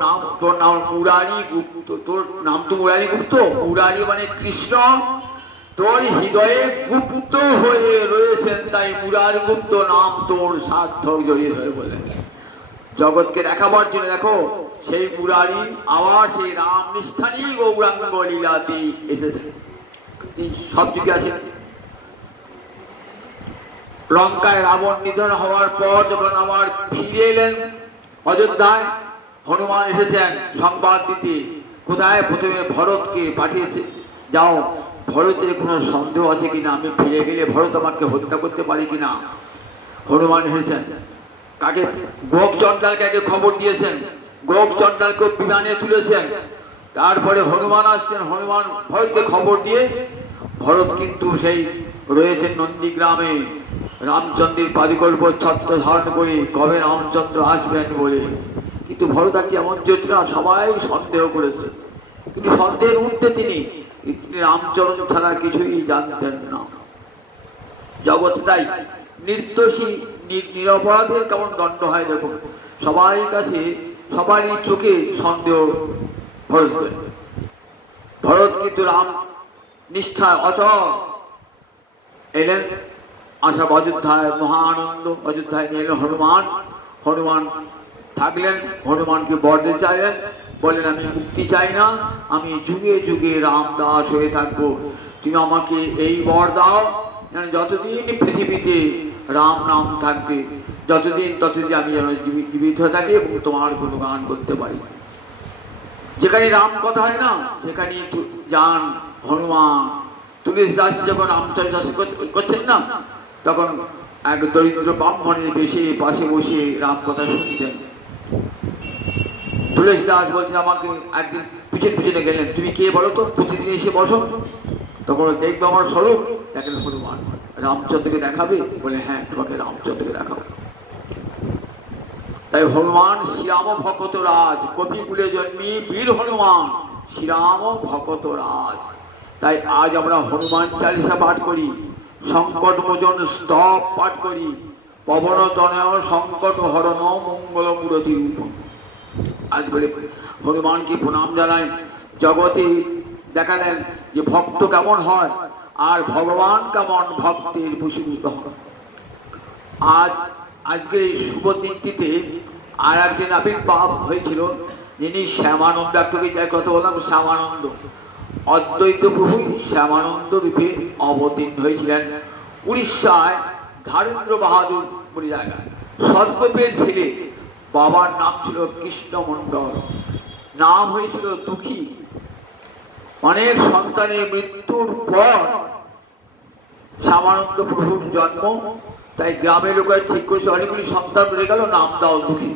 নাম মুরারি গুপ্ত। তোর নাম তো মুরারি গুপ্ত, মুরারি মানে কৃষ্ণ, তোর হৃদয়ে গুপ্ত হয়ে রয়েছেন, তাই মুরারি গুপ্ত নাম তোর সার্থক। জড়িয়ে ধরে বললেন জগৎকে দেখাবার জন্য দেখো সেই মুরারি আবার সেই রাম নিষ্ঠানী গৌরাঙ্গ লীলাতে এসেছে। সব দিকে আছে। লঙ্কায় রাবণ নিধন হওয়ার পর যখন আবার ফিরে এলেন অযোধ্যায়, হনুমান এসেছেন সংবাদ দিতে। কোথায়? প্রথমে ভরতকে পাঠিয়েছে, যাও ভরতের কোনো সন্দেহ আছে কিনা, আমি ফিরে গেলে ভরত আমাকে হত্যা করতে পারি কিনা। হনুমান এসেছেন। কাকে? গোপ চণ্ডালকে আগে খবর দিয়েছেন, গোপ চণ্ডালকে বিমানে তুলেছেন। তারপরে হনুমান আসছেন। হনুমান ভরতকে খবর দিয়ে, ভরত কিন্তু সেই রয়েছেন নন্দীগ্রামে রামচন্দ্রের পারিকল্প ছত্র ধারণ করে কবে রামচন্দ্র আসবেন বলে। কিন্তু ভরত আর এমন চরিত্রা সবাই সন্দেহ করেছে, কিন্তু সন্দেহের ঊর্ধ্বে তিনি রামচরণ ছাড়া কিছুই জানতেন না। জগৎ তাই নির্দোষী নিরপরাধের কেমন দণ্ড হয় দেখুন। সবারই কাছে সবারই চোখে সন্দেহ ভরত। ভরত কিন্তু রাম নিষ্ঠায় অচল এলেন। আসা অযোধ্যায় মহা আনন্দ। অযোধ্যায় নিয়ে এলেন হনুমান। হনুমান থাকলেন, হনুমানকে বর দিতে চাইলেন, বললেন আমি মুক্তি চাই না, আমি যুগে যুগে রামদাস হয়ে থাকবো। তুমি আমাকে এই বর দাও, যতদিন পৃথিবীতে রাম নাম থাকবে যতদিন ততদিন আমি যেন জীবিত হয়ে থাকি এবং তোমার গুণগান করতে পারি। যেখানে রাম কথা হয় না সেখানে যান হনুমান। তুলসী দাস যখন রামচন্দ্র করছেন না, তখন এক দরিদ্র ব্রাহ্মণের বেশে পাশে বসে রাম কথা শুনতেন। তুলসী দাস বলছেন আমাকে একদিন পিছনে পিছনে গেলেন, তুমি কে বলো তো, প্রতিদিন এসে বসো। তখন দেখবে আমার স্বরূপ। দেখেন হনুমান রামচন্দ্রকে দেখাবে, বলে হ্যাঁ তোমাকে রামচন্দ্রকে দেখাবো। তাই হনুমান শ্রীরাম ভকত রাজ, কপিকুলে জন্মী বীর হনুমান শ্রীরাম ভকত রাজ। তাই আজ আমরা হনুমান চালিসা পাঠ করি, সংকট মোচন স্তব পাঠ করি, পবন তনয় সংকট হরণ মঙ্গল মূরতি রূপ। আজ বলে হনুমানকে প্রণাম জানাই। জগতে দেখালেন যে ভক্ত কেমন হয় আর ভগবান কেমন ভক্তের বশীভূত হয়। আজকে এই শুভ দিনটিতে আর একজন আবির্ভাব হয়েছিল, যিনি শ্যামানন্দ। একটুকে যার কথা বললাম শ্যামানন্দ, অদ্বৈত প্রভু শ্যামানন্দ রূপে অবতীর্ণ হয়েছিলেন উড়িষ্যায় ধারেন্দ্র বাহাদুর বলে জায়গা। সদ্গোপের ছেলে, বাবার নাম ছিল কৃষ্ণ মণ্ডল, নাম হয়েছিল দুঃখী। অনেক সন্তানের মৃত্যুর পর শ্যামানন্দ প্রভুর জন্ম। তাই গ্রামের লোকের ঠিক করেছে অনেকগুলি সন্তান রয়ে গেল, নাম দাও দুঃখী।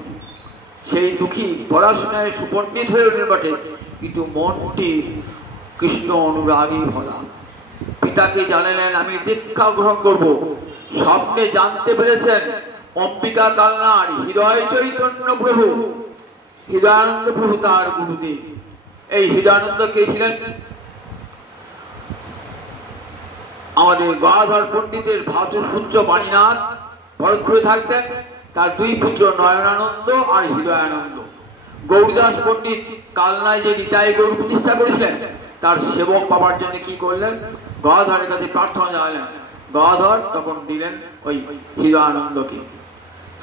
সেই দুঃখী পড়াশোনায় সুপণ্ডিত হয়ে উঠে বটে, কিন্তু মনটি কৃষ্ণ অনুরাগী ভরা। পিতাকে জানালেন আমি দীক্ষা গ্রহণ করব। স্বপ্নে জানতে পেরেছেন অম্বিকা কালনার হৃদয় চৈতন্য প্রভু, হৃদয়ানন্দ প্রভু তার গুরুদেব। এই হৃদয়ানন্দ কে ছিলেন? আমাদের গদাধর পণ্ডিতের ভ্রাতুষ্পুত্র বাণীনাথ ভরতপুরে থাকতেন। তার দুই পুত্র নয়নানন্দ আর হৃদয়ানন্দ। গৌরীদাস পণ্ডিত কালনায় যে নিতাই গৌর প্রতিষ্ঠা করেছিলেন, তার সেবক পাবার জন্য কি করলেন? গদাধরের কাছে প্রার্থনা জানালেন। গদাধর তখন দিলেন ওই হৃদয়ানন্দকে।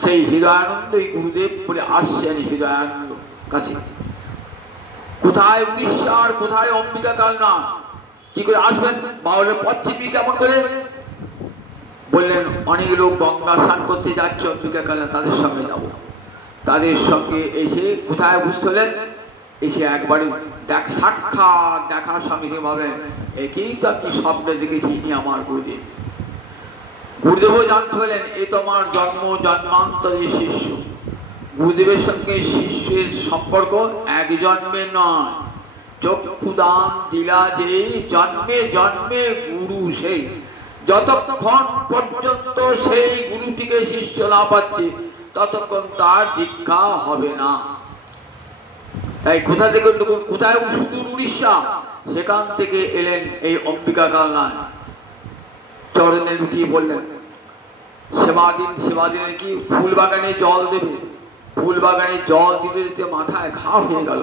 সেই হৃদয়ানন্দ এই গুরুদেব বলে আসছেন হৃদয়ানন্দ কাছে। কোথায় উড়িষ্যা আর কোথায় অম্বিকা কালনা, কি করে আসবেন? বাউলে পথ চিনবি কেমন করে? বললেন অনেক লোক গঙ্গা স্নান করতে যাচ্ছে অম্বিকা কালনা, তাদের সঙ্গে যাব। তাদের সঙ্গে এসে কোথায় বুঝতে হলেন? এসে একবারে সাক্ষাৎ দেখার সঙ্গে ভাবলেন একেই তো আপনি স্বপ্নে দেখেছি, ইনি আমার গুরুদেব। গুরুদেবও জানতে হলেন এ তো আমার জন্ম জন্মান্তরের শিষ্য। গুরুদেবের সঙ্গে শিষ্যের সম্পর্ক এক জন্মে নয়, চক্ষুদান দিলা যেই জন্মে জন্মে গুরু সেই। যতক্ষণ পর্যন্ত সেই গুরুটিকে শিষ্য না পাচ্ছে ততক্ষণ তার দীক্ষা হবে না। তাই কোথা থেকে কোথায়? সুদূর উড়িষ্যা, সেখান থেকে এলেন এই অম্বিকা কালনায়। চরণে লুটিয়ে বললেন সেবাদিনে কি ফুল বাগানে জল দেবে। ফুল বাগানে জল দিতে দিতে মাথায় ঘা হয়ে গেল।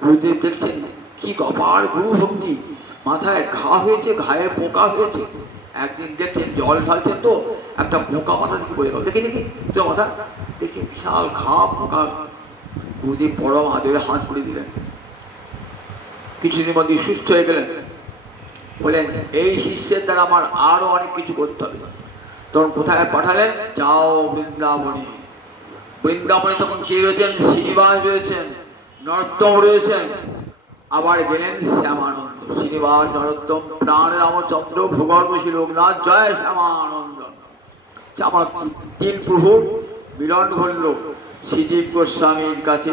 গুরুদেব দেখছেন কি গপার গুরু ভক্তি, মাথায় ঘা হয়েছে, ঘায়ে পোকা হয়েছে। একদিন দেখছেন জল ঢালছেন তো একটা পোকা মাথা থেকে পড়ে গেল। দেখি তো মাথা দেখি বিশাল ঘা পোকা। গুরুদেব পরম আদরে হাত করে দিলেন, কিছুদিনের মধ্যে সুস্থ হয়ে গেলেন। বলেন এই শিষ্যের দ্বারা আমার আরো অনেক কিছু করতে হবে। তখন কোথায় পাঠালেন? যাও বৃন্দাবনে। বৃন্দাবনে তখন কে রয়েছেন? শ্রীনিবাস রয়েছেন, নরোত্তম রয়েছেন। আবার গেলেন শ্যামানন্দ। শ্রীনিবাস, নরোত্তম, প্রাণ রামচন্দ্র, ভূগর্ভশী লোকনাথ, জয় শ্যামানন্দ। আমার তিন প্রভুর মিলন ঘটল। শ্রীজীব গোস্বামীর কাছে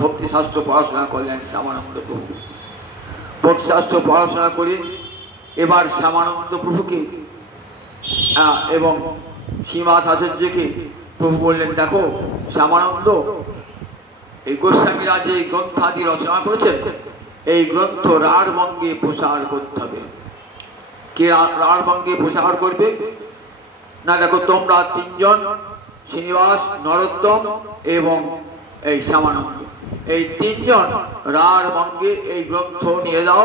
ভক্তি শাস্ত্র পড়াশোনা করলেন শ্যামানন্দ প্রভু। ভক্তি শাস্ত্র পড়াশোনা করে এবার শ্যামানন্দ প্রভুকে এবং শ্রীনিবাস আচার্যকে প্রভু বললেন দেখো শ্যামানন্দ, এই গোস্বামীরা যে গ্রন্থাদি রচনা করেছেন এই গ্রন্থ রাঢ়বঙ্গে প্রচার করতে হবে। কে রাঢ়বঙ্গে প্রচার করবে? না, দেখো তোমরা তিনজন, শ্রীনিবাস, নরোত্তম এবং এই শ্যামানন্দ, এই তিনজন রাঢ়বঙ্গে এই গ্রন্থ নিয়ে যাও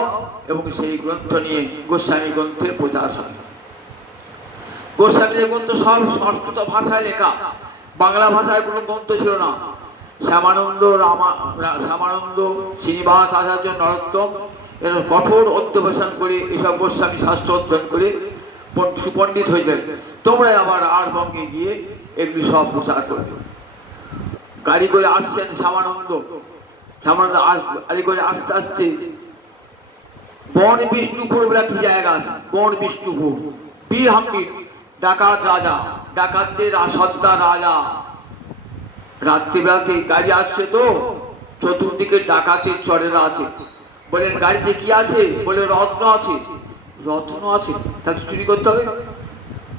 এবং সেই গ্রন্থ নিয়ে গোস্বামী গ্রন্থের প্রচার হবে। গোস্বামীর গ্রন্থ সব সংস্কৃত ভাষায় লেখা, বাংলা ভাষায় কোনো গ্রন্থ ছিল না। শ্যামানন্দ, শ্রীনিবাস আচার্য, নরোত্তম এরা কঠোর অধ্যবসান করে এসব গোস্বামী শাস্ত্র অধ্যয়ন করে সুপণ্ডিত হয়ে যায়। তোমরা আবার রাঢ়বঙ্গে গিয়ে এগুলি সব প্রচার করবে। গাড়ি করে আসছেন শ্যামানন্দ গাড়ি করে আস্তে আস্তে বন বিষ্ণুপুর বলে একটি জায়গা আছে। বন বিষ্ণুপুর, বীরহাম্বির ডাকাত রাজা, ডাকাতদের সর্দার রাজা। রাত্রিবেলাতে গাড়ি আসছে তো চতুর্দিকে ডাকাতের চরেরা আছে। বলেন গাড়িতে কি আছে? বলে রত্ন আছে। রত্ন আছে, তাকে চুরি করতে হবে।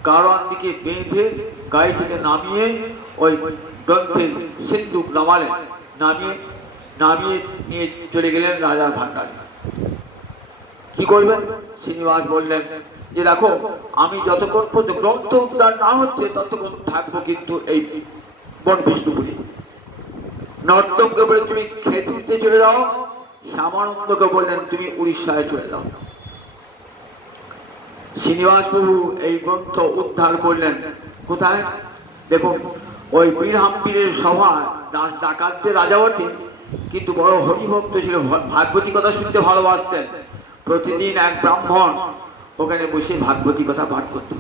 কারণ দিকে বেঁধে গাড়ি থেকে নামিয়ে ওই গ্রন্থের সিন্ধুক নামালেন, নামিয়ে নিয়ে চলে গেলেন রাজার ভান্ডারে। কি করবেন? শ্রীনিবাস বললেন যে দেখো আমি যতক্ষণ পর্যন্ত গ্রন্থ উদ্ধার না হচ্ছে ততক্ষণ থাকবো কিন্তু এই বন বিষ্ণুপুরে। নর্তমকে বলে তুমি খেতুরতে চলে যাও, শ্যামানন্দকে বললেন তুমি উড়িষ্যায় চলে যাও। শ্রীনিবাস প্রভু এই গ্রন্থ উদ্ধার করলেন কোথায়? দেখুন ওই বীরহাম্বিরের সভা, ডাকাতদের রাজা বটে কিন্তু বড় হরিভক্ত ছিল, ভাগবতী কথা শুনতে ভালোবাসতেন। প্রতিদিন এক ব্রাহ্মণ ওখানে বসে ভাগবতী কথা পাঠ করত।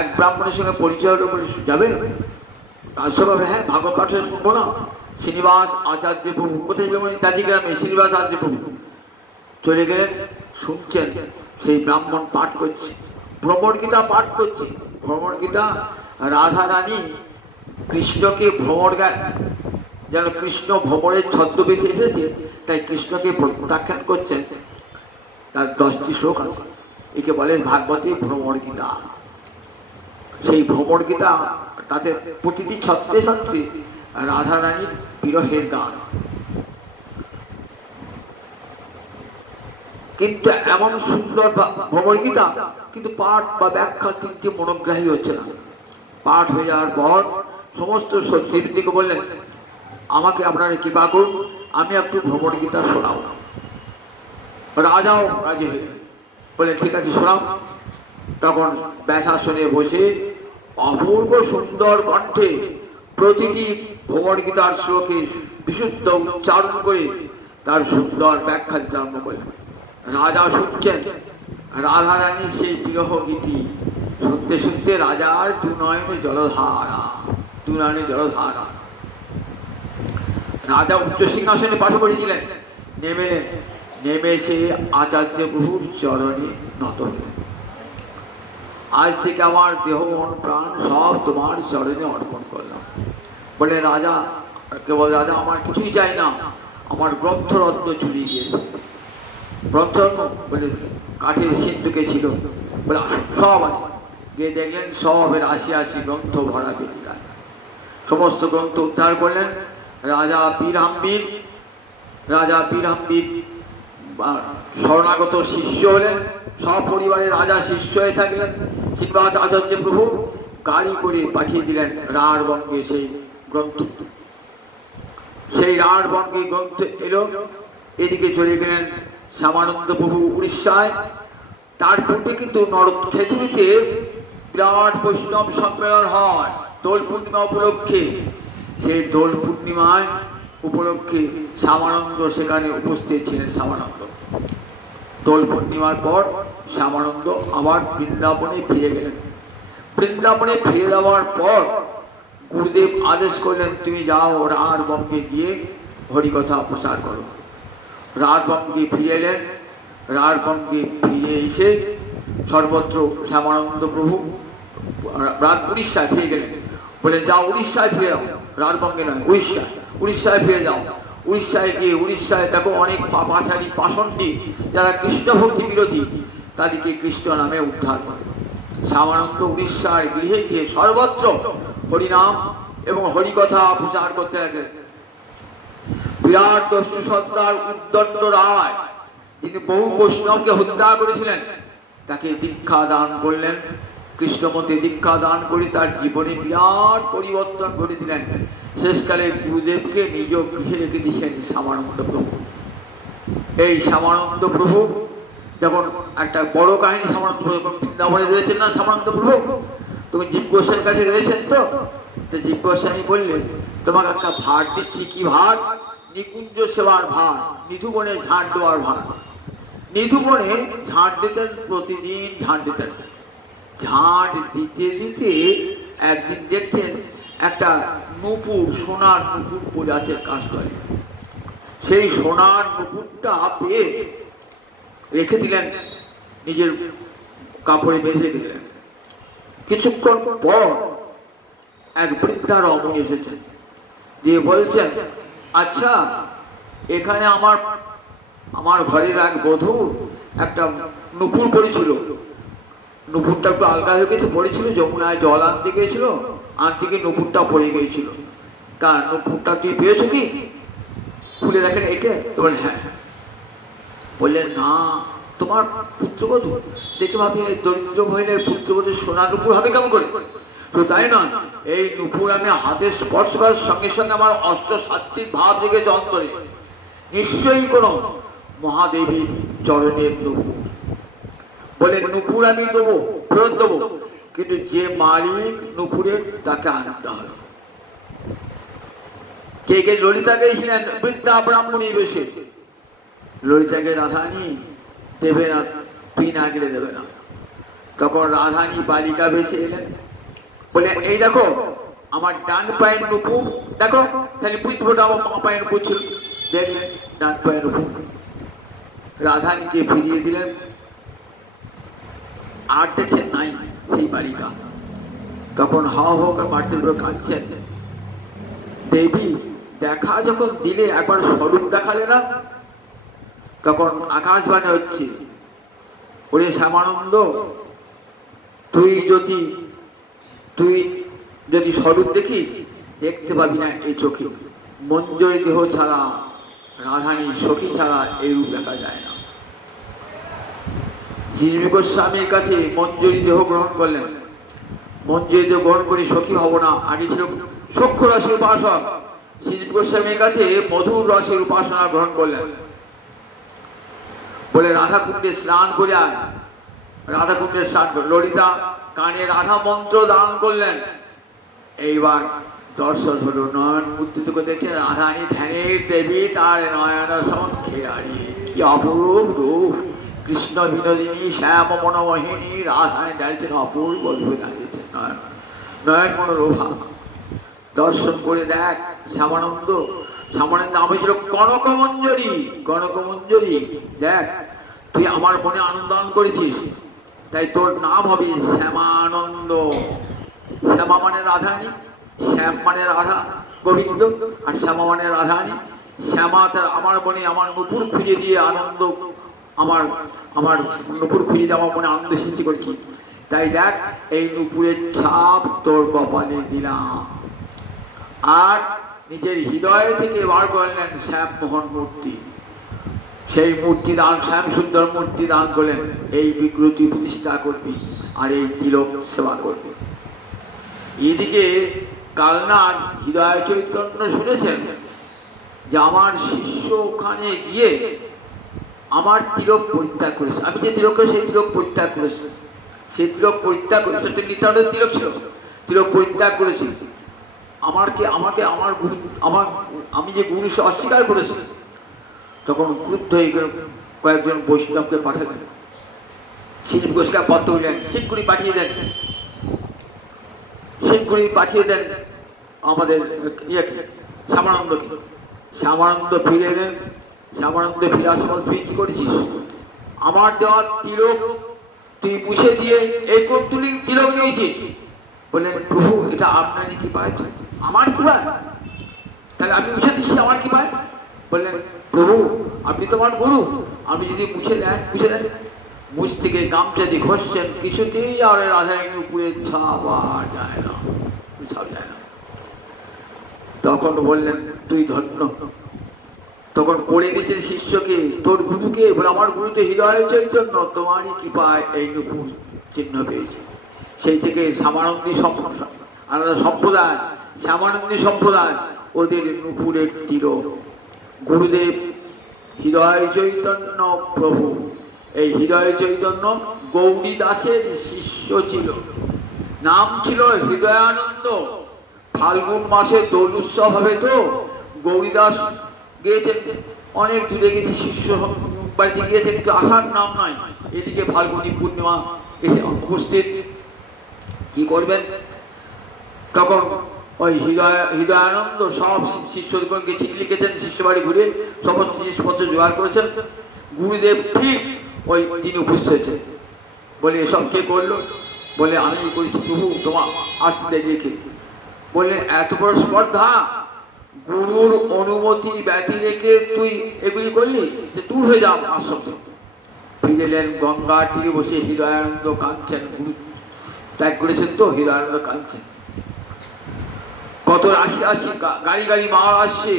এক ব্রাহ্মণের সঙ্গে পরিচয় হলো, বলে যাবে? হ্যাঁ, ভাগবত পাঠ শুনবো না। শ্রীনিবাস আচার্য প্রভু কোথায় ছিল? তাজি গ্রামে শ্রীনিবাস আচার্য প্রভু চলে গেলেন, শুনছেন সেই ব্রাহ্মণ পাঠ করছে, ভ্রমর গীতা পাঠ করছে। ভ্রমর গীতা রাধা রানী কৃষ্ণকে ভ্রমর গান, যেন কৃষ্ণ ভ্রমরের ছদ্মবেশে এসেছে তাই কৃষ্ণকে প্রত্যাখ্যান করছেন। তার 10টি শ্লোক আছে, একে বলে ভাগবতী ভ্রমর গীতা। সেই ভ্রমর গীতা তাতে প্রতিটি ছত্রে ছত্রে রাধা রানীর বিরহের গান। কিন্তু এমন সুন্দর ভ্রমর গীতা, কিন্তু পাঠ বা ব্যাখ্যা তিনটি মনোগ্রাহী হচ্ছে না। পাঠ হয়ে যাওয়ার পর সমস্ত সত্যিকে বললেন আমাকে আপনারা কৃপা করুন, আমি একটু ভ্রমর গীতা শোনাও। রাজাও রাজি হয়ে বলে ঠিক আছে শোনাও। তখন ব্যাসাসনে বসে অপূর্ব সুন্দর কণ্ঠে প্রতিটি ভগবদ গীতার শ্লোকে বিশুদ্ধ উচ্চারণ করে তার সুন্দর ব্যাখ্যা দিতে আরম্ভ করলেন। রাজা শুনছেন রাধারানীর সেই বিরহ গীতি, শুনতে শুনতে রাজার দু নয়নে জলধারা। রাজা উচ্চ সিংহাসনে পাশে বসেছিলেন, নেমে এসে আচার্য প্রভুর চরণে নত হলেন। আজ থেকে আমার দেহ মন প্রাণ সব তোমার চরণে অর্পণ করলাম। বলে রাজা, কেবল রাজা আমার কিছুই চাই না, আমার গ্রন্থরত্ন চুরি গিয়েছে। গ্রন্থরত্ন বলে কাঠের সিন্ধুকে ছিল, বলে সব আছে। গিয়ে দেখলেন সবের ৮০ গ্রন্থ ভরা বেদিকায়। সমস্ত গ্রন্থ উদ্ধার করলেন। রাজা বীরহাম্বির শরণাগত শিষ্য হলেন, সপরিবারে রাজা শিষ্য হয়ে থাকলেন। শ্রীনিবাস আচার্য প্রভু গাড়ি করে পাঠিয়ে দিলেন রাঢ়বঙ্গে সেই গ্রন্থ। সেই রাঢ়বঙ্গে গ্রন্থ এলো। এদিকে চলে গেলেন শ্যামানন্দ প্রভু উড়িষ্যায়। তার পূর্বে কিন্তু খেজুরিতে বিরাট বৈষ্ণব সম্মেলন হয় দোল পূর্ণিমা উপলক্ষে। সেই দোল পূর্ণিমায় উপলক্ষে শ্যামানন্দ সেখানে উপস্থিত ছিলেন। শ্যামানন্দ দোল পূর্ণিমার পর শ্যামানন্দ আবার বৃন্দাবনে ফিরে গেলেন। বৃন্দাবনে ফিরে যাওয়ার পর গুরুদেব আদেশ করলেন, তুমি যাও রাঢ়বঙ্গে গিয়ে হরিকথা প্রচার করো। রাঢ়বঙ্গে ফিরে এলেন। রাঢ়বঙ্গে ফিরে এসে সর্বত্র শ্যামানন্দ প্রভু উড়িষ্যায় ফিরে গেলেন। বলে যাও উড়িষ্যায় ফিরে যাও, রাঢ়বঙ্গে নয়, উড়িষ্যায় ফিরে যাও। উড়িষ্যায় গিয়ে উড়িষ্যায় দেখো অনেক পাপাচারী পাষণ্ডী যারা কৃষ্ণ ভক্তি বিরোধী, তাদেরকে কৃষ্ণ নামে উদ্ধার করে। শ্যামানন্দ উড়িষ্যার গৃহে গিয়ে সর্বত্র হরিনাম এবং হরিকথা প্রচার করতে লাগলেন। বিরাট দস্যু সর্দার উদ্দণ্ড রায়, যিনি বহু বৈষ্ণবকে হত্যা করেছিলেন, তাকে দীক্ষা দান করলেন। কৃষ্ণমতে দীক্ষা দান করে তার জীবনে বিরাট পরিবর্তন করে দিলেন। শেষকালে গুরুদেবকে নিজ গৃহে রেখে দিয়েছেন শ্যামানন্দ প্রভু। এই শ্যামানন্দ প্রভু যখন একটা বড় কাহিনী, শ্যামানন্দ প্রভু যখন বৃন্দাবনে রয়েছেন না শ্যামানন্দ প্রভু, তুমি জীব গোস্বামীর কাছে রয়েছেন তো জীব গোস্বামী বললেন, তোমাকে একটা ভার দিচ্ছি। কি ভার? নিকুঞ্জ সেবার ভার, নিধুবনে ঝাঁট দেওয়ার ভার। নিধুবনে ঝাঁট দিতেন, প্রতিদিন ঝাঁট দিতেন। ঝাঁট দিতে দিতে একদিন দেখছেন একটা নুপুর, সোনার নুপুর পরিয়াছের কাজ করে। সেই সোনার নুপুরটা পেয়ে রেখে দিলেন, নিজের কাপড়ে বেঁধে দিলেন। কিছুক্ষণ পর এক বৃদ্ধা রমণী এসেছেন, দিয়ে বলছেন, আচ্ছা এখানে আমার ঘরের এক বধূ একটা নুপুর পড়েছিল, নুপুরটা একটু আলগা হয়ে গেছে, পড়েছিল যমুনায় জল আনতে গিয়েছিল, আনতে গিয়ে নুপুরটা পড়ে গিয়েছিল। কার নুপুরটা তুই পেয়েছো কি? খুলে দেখেন এটা। বলেন হ্যাঁ। বললেন না, তোমার পুত্রবধূ। দেখে ভাবি দরিদ্র মহিলার পুত্রবধূ সোনার নুপুর হবে কেমন করে? তো তাই নয়, এই নুপুর আমি হাতে স্পর্শ করার সঙ্গে সঙ্গে আমার অষ্টসাত্ত্বিক ভাব জেগেছে অন্তরে। নিশ্চয়ই কোনো মহাদেবীর চরণের নুপুর। বলে নুপুর আমি দেবো, ফেরত দেবো, কিন্তু যে মালিক নুপুরের তাকে আনতে হবে। কে ললিতা গেছিলেন বৃদ্ধা ব্রাহ্মণী বেশে। ললিতাকে রাধানী দেবে না, তুই না গেলে দেবে না। তখন রাধানী বালিকা বেশে এলেন। বলে এই দেখো আমার ডান পায়ের নুপুর, দেখো তাহলে বুঝতে পারো আমার মা পায়ের নুপুর ছিল। দেখলেন ডান পায়ের নুপুর। রাধানীকে ফিরিয়ে দিলেন। আর দেখছেন নাই সেই বালিকা। তখন হাওয়া হাওয়া করে মারতে কাঁদছেন। দেবী দেখা যখন দিলে, একবার স্বরূপ দেখালে না, তখন আকাশবাণী হচ্ছে, ওরে শ্যামানন্দ, তুই যদি স্বরূপ দেখিস দেখতে পাবি না এই চোখে। মঞ্জরি দেহ ছাড়া, রাধানীর সখী ছাড়া এই রূপ দেখা যায় না। জীব গোস্বামীর কাছে মঞ্জরি দেহ গ্রহণ করলেন। মঞ্জরি দেহ গ্রহণ করে সখী হব না, আগে ছিল সূক্ষ্ম রসের উপাসক। জীব গোস্বামীর কাছে মধুর রসের উপাসনা গ্রহণ করলেন। বলে রাধাকুণ্ডে স্নান করে আয়। রাধাকুণ্ডে স্নান করে ললিতা কানে রাধা মন্ত্র দান করলেন। এইবার দর্শন হলো, নয়ন মুদ্রিত করে দেখছেন রাধারানী ধ্যানের দেবী, তার নয়ন সংখ্যারি, কি অপূর্ব রূপ, কৃষ্ণ বিনোদিনী শ্যাম মনোমোহিনী রাধারানী দাঁড়িয়েছেন, অপূর্ব রূপে দাঁড়িয়েছেন, নয়ন মনোরোভা। দর্শন করে দেখ শ্যামানন্দ, শ্যামানন্দ নাম হয়েছিল কনকমঞ্জরি, কনকমঞ্জরি। দেখ তুই আমার মনে আনন্দ দান করেছিস, তাই তোর নাম হবে শ্যামানন্দ। শ্যামা মানে রাধারানী, শ্যাম মানে রাধা গোবিন্দ, আর শ্যামা মানে রাধারানী। শ্যামা তার আমার মনে আমার নুপুর খুঁজে দিয়ে আনন্দ, আমার আমার নুপুর খুঁজে দিয়ে আমার মনে আনন্দ সৃষ্টি করেছি, তাই দেখ এই নুপুরের ছাপ তোর কপালে দিলাম। আর নিজের হৃদয় থেকে বার করলেন শ্যামমোহন মূর্তি, সেই মূর্তি দান, শ্যাম সুন্দর মূর্তি দান করলেন, এই বিকৃতি প্রতিষ্ঠা করবি আর এই তিলক সেবা করবি। এদিকে কালনার হৃদয় চৈতন্য শুনেছেন যে আমার শিষ্য ওখানে গিয়ে আমার তিলক পরিত্যাগ করেছে, আমি যে তিলক করে সেই তিলক পরিত্যাগ করেছে, সেই তিলক পরিত্যাগ করেছে, নিত্যানন্দের তিলক ছিল, তিলক পরিত্যাগ করেছে। আমাকে আমার গুরু, আমি যে গুরু সে অস্বীকার করেছে। তখন ক্রুদ্ধ হয়ে গেল, কয়েকজন বৈষ্ণবকে পাঠালেন, শ্রী ঘোষকে পত্র দিলেন, শিবগুড়ি পাঠিয়ে দেন, শিবগুড়ি পাঠিয়ে দেন আমাদের ইয়েকে শ্যামানন্দকে। শ্যামানন্দ ফিরে এলেন, শ্যামানন্দ ফিরে আসা বল, তুই কি করেছিস? আমার দেওয়া তিলক তুই মুছে দিয়ে এই কোন তুলি তিলক নিয়েছিস? বললেন প্রভু এটা আপনারই কি পায়, আমার কি পায়? তাহলে আমি মুছে দিচ্ছি, আমার কি পায়? বললেন প্রভু আপনি তো আমার গুরু, আপনি যদি মুছে দেন মুছে দেন। মুছ থেকে গামছা দিয়ে ঘষছেন, কিছুতেই আর রাধারানী উপরে ছাপ আর যায় না, ছাপ যায় না। তখন বললেন তুই ধন্য। তখন পড়ে গেছেন শিষ্যকে, তোর গুরুকে? বলে আমার গুরু তো হৃদয় চৈতন্য, তোমারই কৃপায় এই নুপুর চিহ্ন পেয়েছে। সেই থেকে শ্যামানন্দী আলাদা সম্প্রদায়, শ্যামানন্দী সম্প্রদায়, ওদের নুপুরের তিলক। গুরুদেব হৃদয় চৈতন্য প্রভু, এই হৃদয় চৈতন্য গৌরী দাসের শিষ্য ছিল, নাম ছিল হৃদয়ানন্দ। ফাল্গুন মাসে দোল উৎসব হবে, তো গৌরীদাস গিয়েছেন, অনেক দূরে গেছে, শিষ্য বাড়িতে গিয়েছেন, কিন্তু আসার নাম নাই। এদিকে ফাল্গুনী পূর্ণিমা এসে উপস্থিত, কি করবেন? তখন ওই হৃদয়ানন্দ সব শিষ্যগণকে চিঠি লিখেছেন, শিষ্য বাড়ি ঘুরে সমস্ত জিনিসপত্র জোগাড় করেছেন। গুরুদেব ঠিক ওই তিনি উপস্থিত হয়েছেন। বলে এসব কে করলো? বলে আমি করেছি প্রভু, তোমার আসতে দেখে। বললেন এত বড় স্পর্ধা, গুরুর অনুমতি ব্যতি রেখে তুই এগুলি করলি, যে দূর হয়ে যাও আশ্রম থেকে। ফিরে এলেন, গঙ্গার তীরে বসে হৃদয়ানন্দ কাঁদছেন, গুরু ত্যাগ করেছেন তো হৃদয়ানন্দ কাঁদছেন। কত রাশি রাশি গাড়ি গাড়ি মাল আসছে,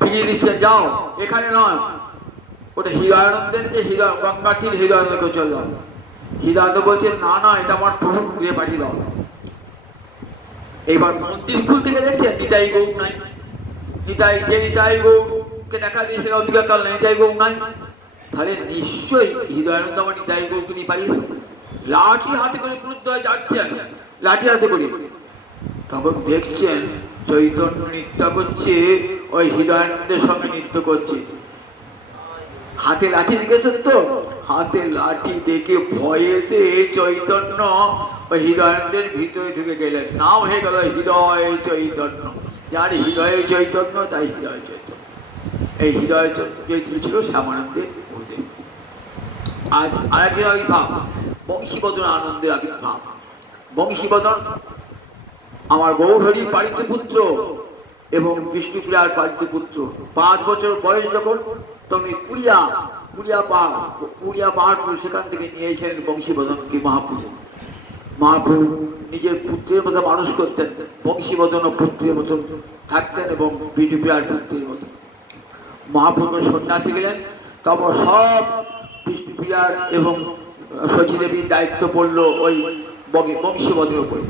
ফিরিয়ে দিচ্ছেন, যাও এখানে নয়, ওটা হৃদয়ানন্দের যে গঙ্গার তীর, হৃদয়ানন্দকে চলে যাও। হৃদয়ানন্দ বলছেন না না, এটা আমার প্রভু ঘুরে পাঠিয়ে দাও। এইবার মন্দির খুল থেকে দেখছেন নিতাই গৌর নাই, নিতাই যে নিতাই গৌরকে দেখা দিয়েছে অধিকার কাল নিতাই গৌর নাই, তাহলে নিশ্চয়ই হৃদয়ানন্দ আমার নিতাই গৌরকে নিয়ে পালিয়েছে। লাঠি হাতে করে ক্রুদ্ধ হয়ে যাচ্ছেন, লাঠি হাতে করে। তখন দেখছেন চৈতন্য নৃত্য করছে, ওই হৃদয়ানন্দের সঙ্গে নৃত্য করছে। হাতে লাঠি রেখেছেন তো, হাতে লাঠি দেখে ভয়েতে চৈতন্য ওই হৃদয়ানন্দের ভিতরে ঢুকে গেলেন। নাম হয়ে গেল হৃদয় চৈতন্য। যার হৃদয় চৈতন্য তাই হৃদয় চৈতন্য। এই হৃদয় চৈতন্য ছিল শ্যামানন্দের গুরুদেব। আজ আরেকের আবির্ভাব বংশীবদন আনন্দের আবির্ভাব। বংশীবদন আমার গৌরহরির পালিত পুত্র এবং বিষ্ণুপ্রিয়ার পালিত পুত্র। 5 বছর বয়স যখন, তখন পুরিয়া পাহাড় সেখান থেকে নিয়ে এসেছেন বংশীবদনকে মহাপ্রভু। মহাপ্রভু নিজের পুত্রের মতো মানুষ করতেন, বংশীবদন পুত্রের মতো থাকতেন এবং বিষ্ণুপ্রিয়ার পুত্রের মতো। মহাপ্রভু সন্ন্যাসী গেলেন, তারপর সব বিষ্ণুপ্রিয়ার এবং শচীদেবীর দায়িত্ব পড়লো ওই বংশীবদনের উপরে।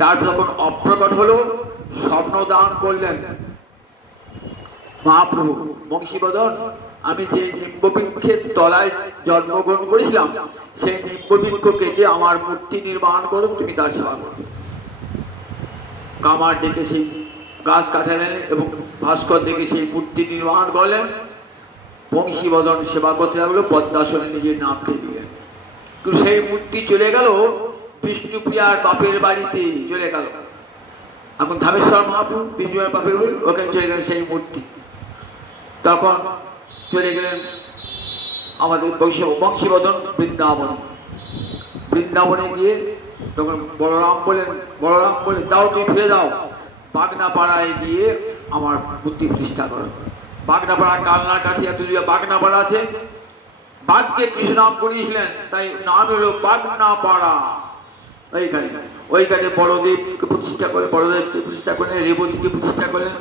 তার যখন অপ্রকট হলো, স্বপ্ন দান করলেন মহাপ্রভু, বংশীবদন আমি যে নিম্ববৃক্ষের তলায় জন্মগ্রহণ করেছিলাম সেই নিম্ববৃক্ষ কেটে আমার মূর্তি নির্মাণ করো, তুমি তার সেবা করো। কামার ডেকে সেই গাছ কাটালেন এবং ভাস্কর দেখে সেই মূর্তি নির্মাণ করলেন। বংশীবদন সেবা করতে লাগলো, পদ্মাসনে নিজের নাম দিয়ে দিলেন। কিন্তু সেই মূর্তি চলে গেল বিষ্ণুপ্রিয়ার বাপের বাড়িতে চলে গেল। এখন ধামেশ্বর মহাপ্রভু বিষ্ণুপ্রিয়ার বাপের বাড়ি, ওখানে চলে গেলেন সেই মূর্তি। তখন চলে গেলেন আমাদের বংশীবদন বৃন্দাবনে গিয়ে তখন বলরাম বলে দাও, তুমি ফিরে যাও, বাগনাপাড়ায় গিয়ে আমার মূর্তি প্রতিষ্ঠা করো। বাগনাপাড়া কালনার কাছে এত বাগনাপাড়া আছে, বাঘকে কৃষ্ণ নাম করিয়েছিলেন, তাই নাম হলো বাগনাপাড়া। ওইখানে বড়দেবকে প্রতিষ্ঠা করে, বড়দেবকে প্রতিষ্ঠা করলেন, রেবতীকে প্রতিষ্ঠা করলেন,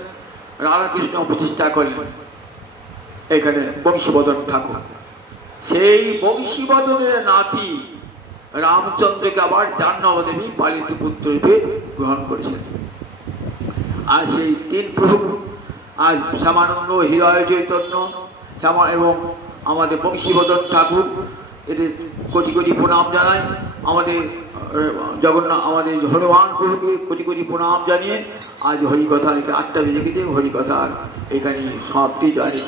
রাধাকৃষ্ণ প্রতিষ্ঠা করলেন এখানে বংশীবদন ঠাকুর। সেই বংশীবদনের নাতি রামচন্দ্রকে আবার জাহ্নবী পালিত পুত্র রূপে গ্রহণ করেছেন। আর সেই তিন প্রভু আজ শ্যামানন্দ, হৃদয় চৈতন্য এবং আমাদের বংশীবদন ঠাকুর, এদের কোটি কোটি প্রণাম জানাই। আমাদের জগন্নাথ, আমাদের হনুমান প্রভুকে কোটি কোটি প্রণাম জানিয়ে আজ হরিকথা 8টা বেজে গেছে, হরিকথার এখানে সমাপ্তি জানি।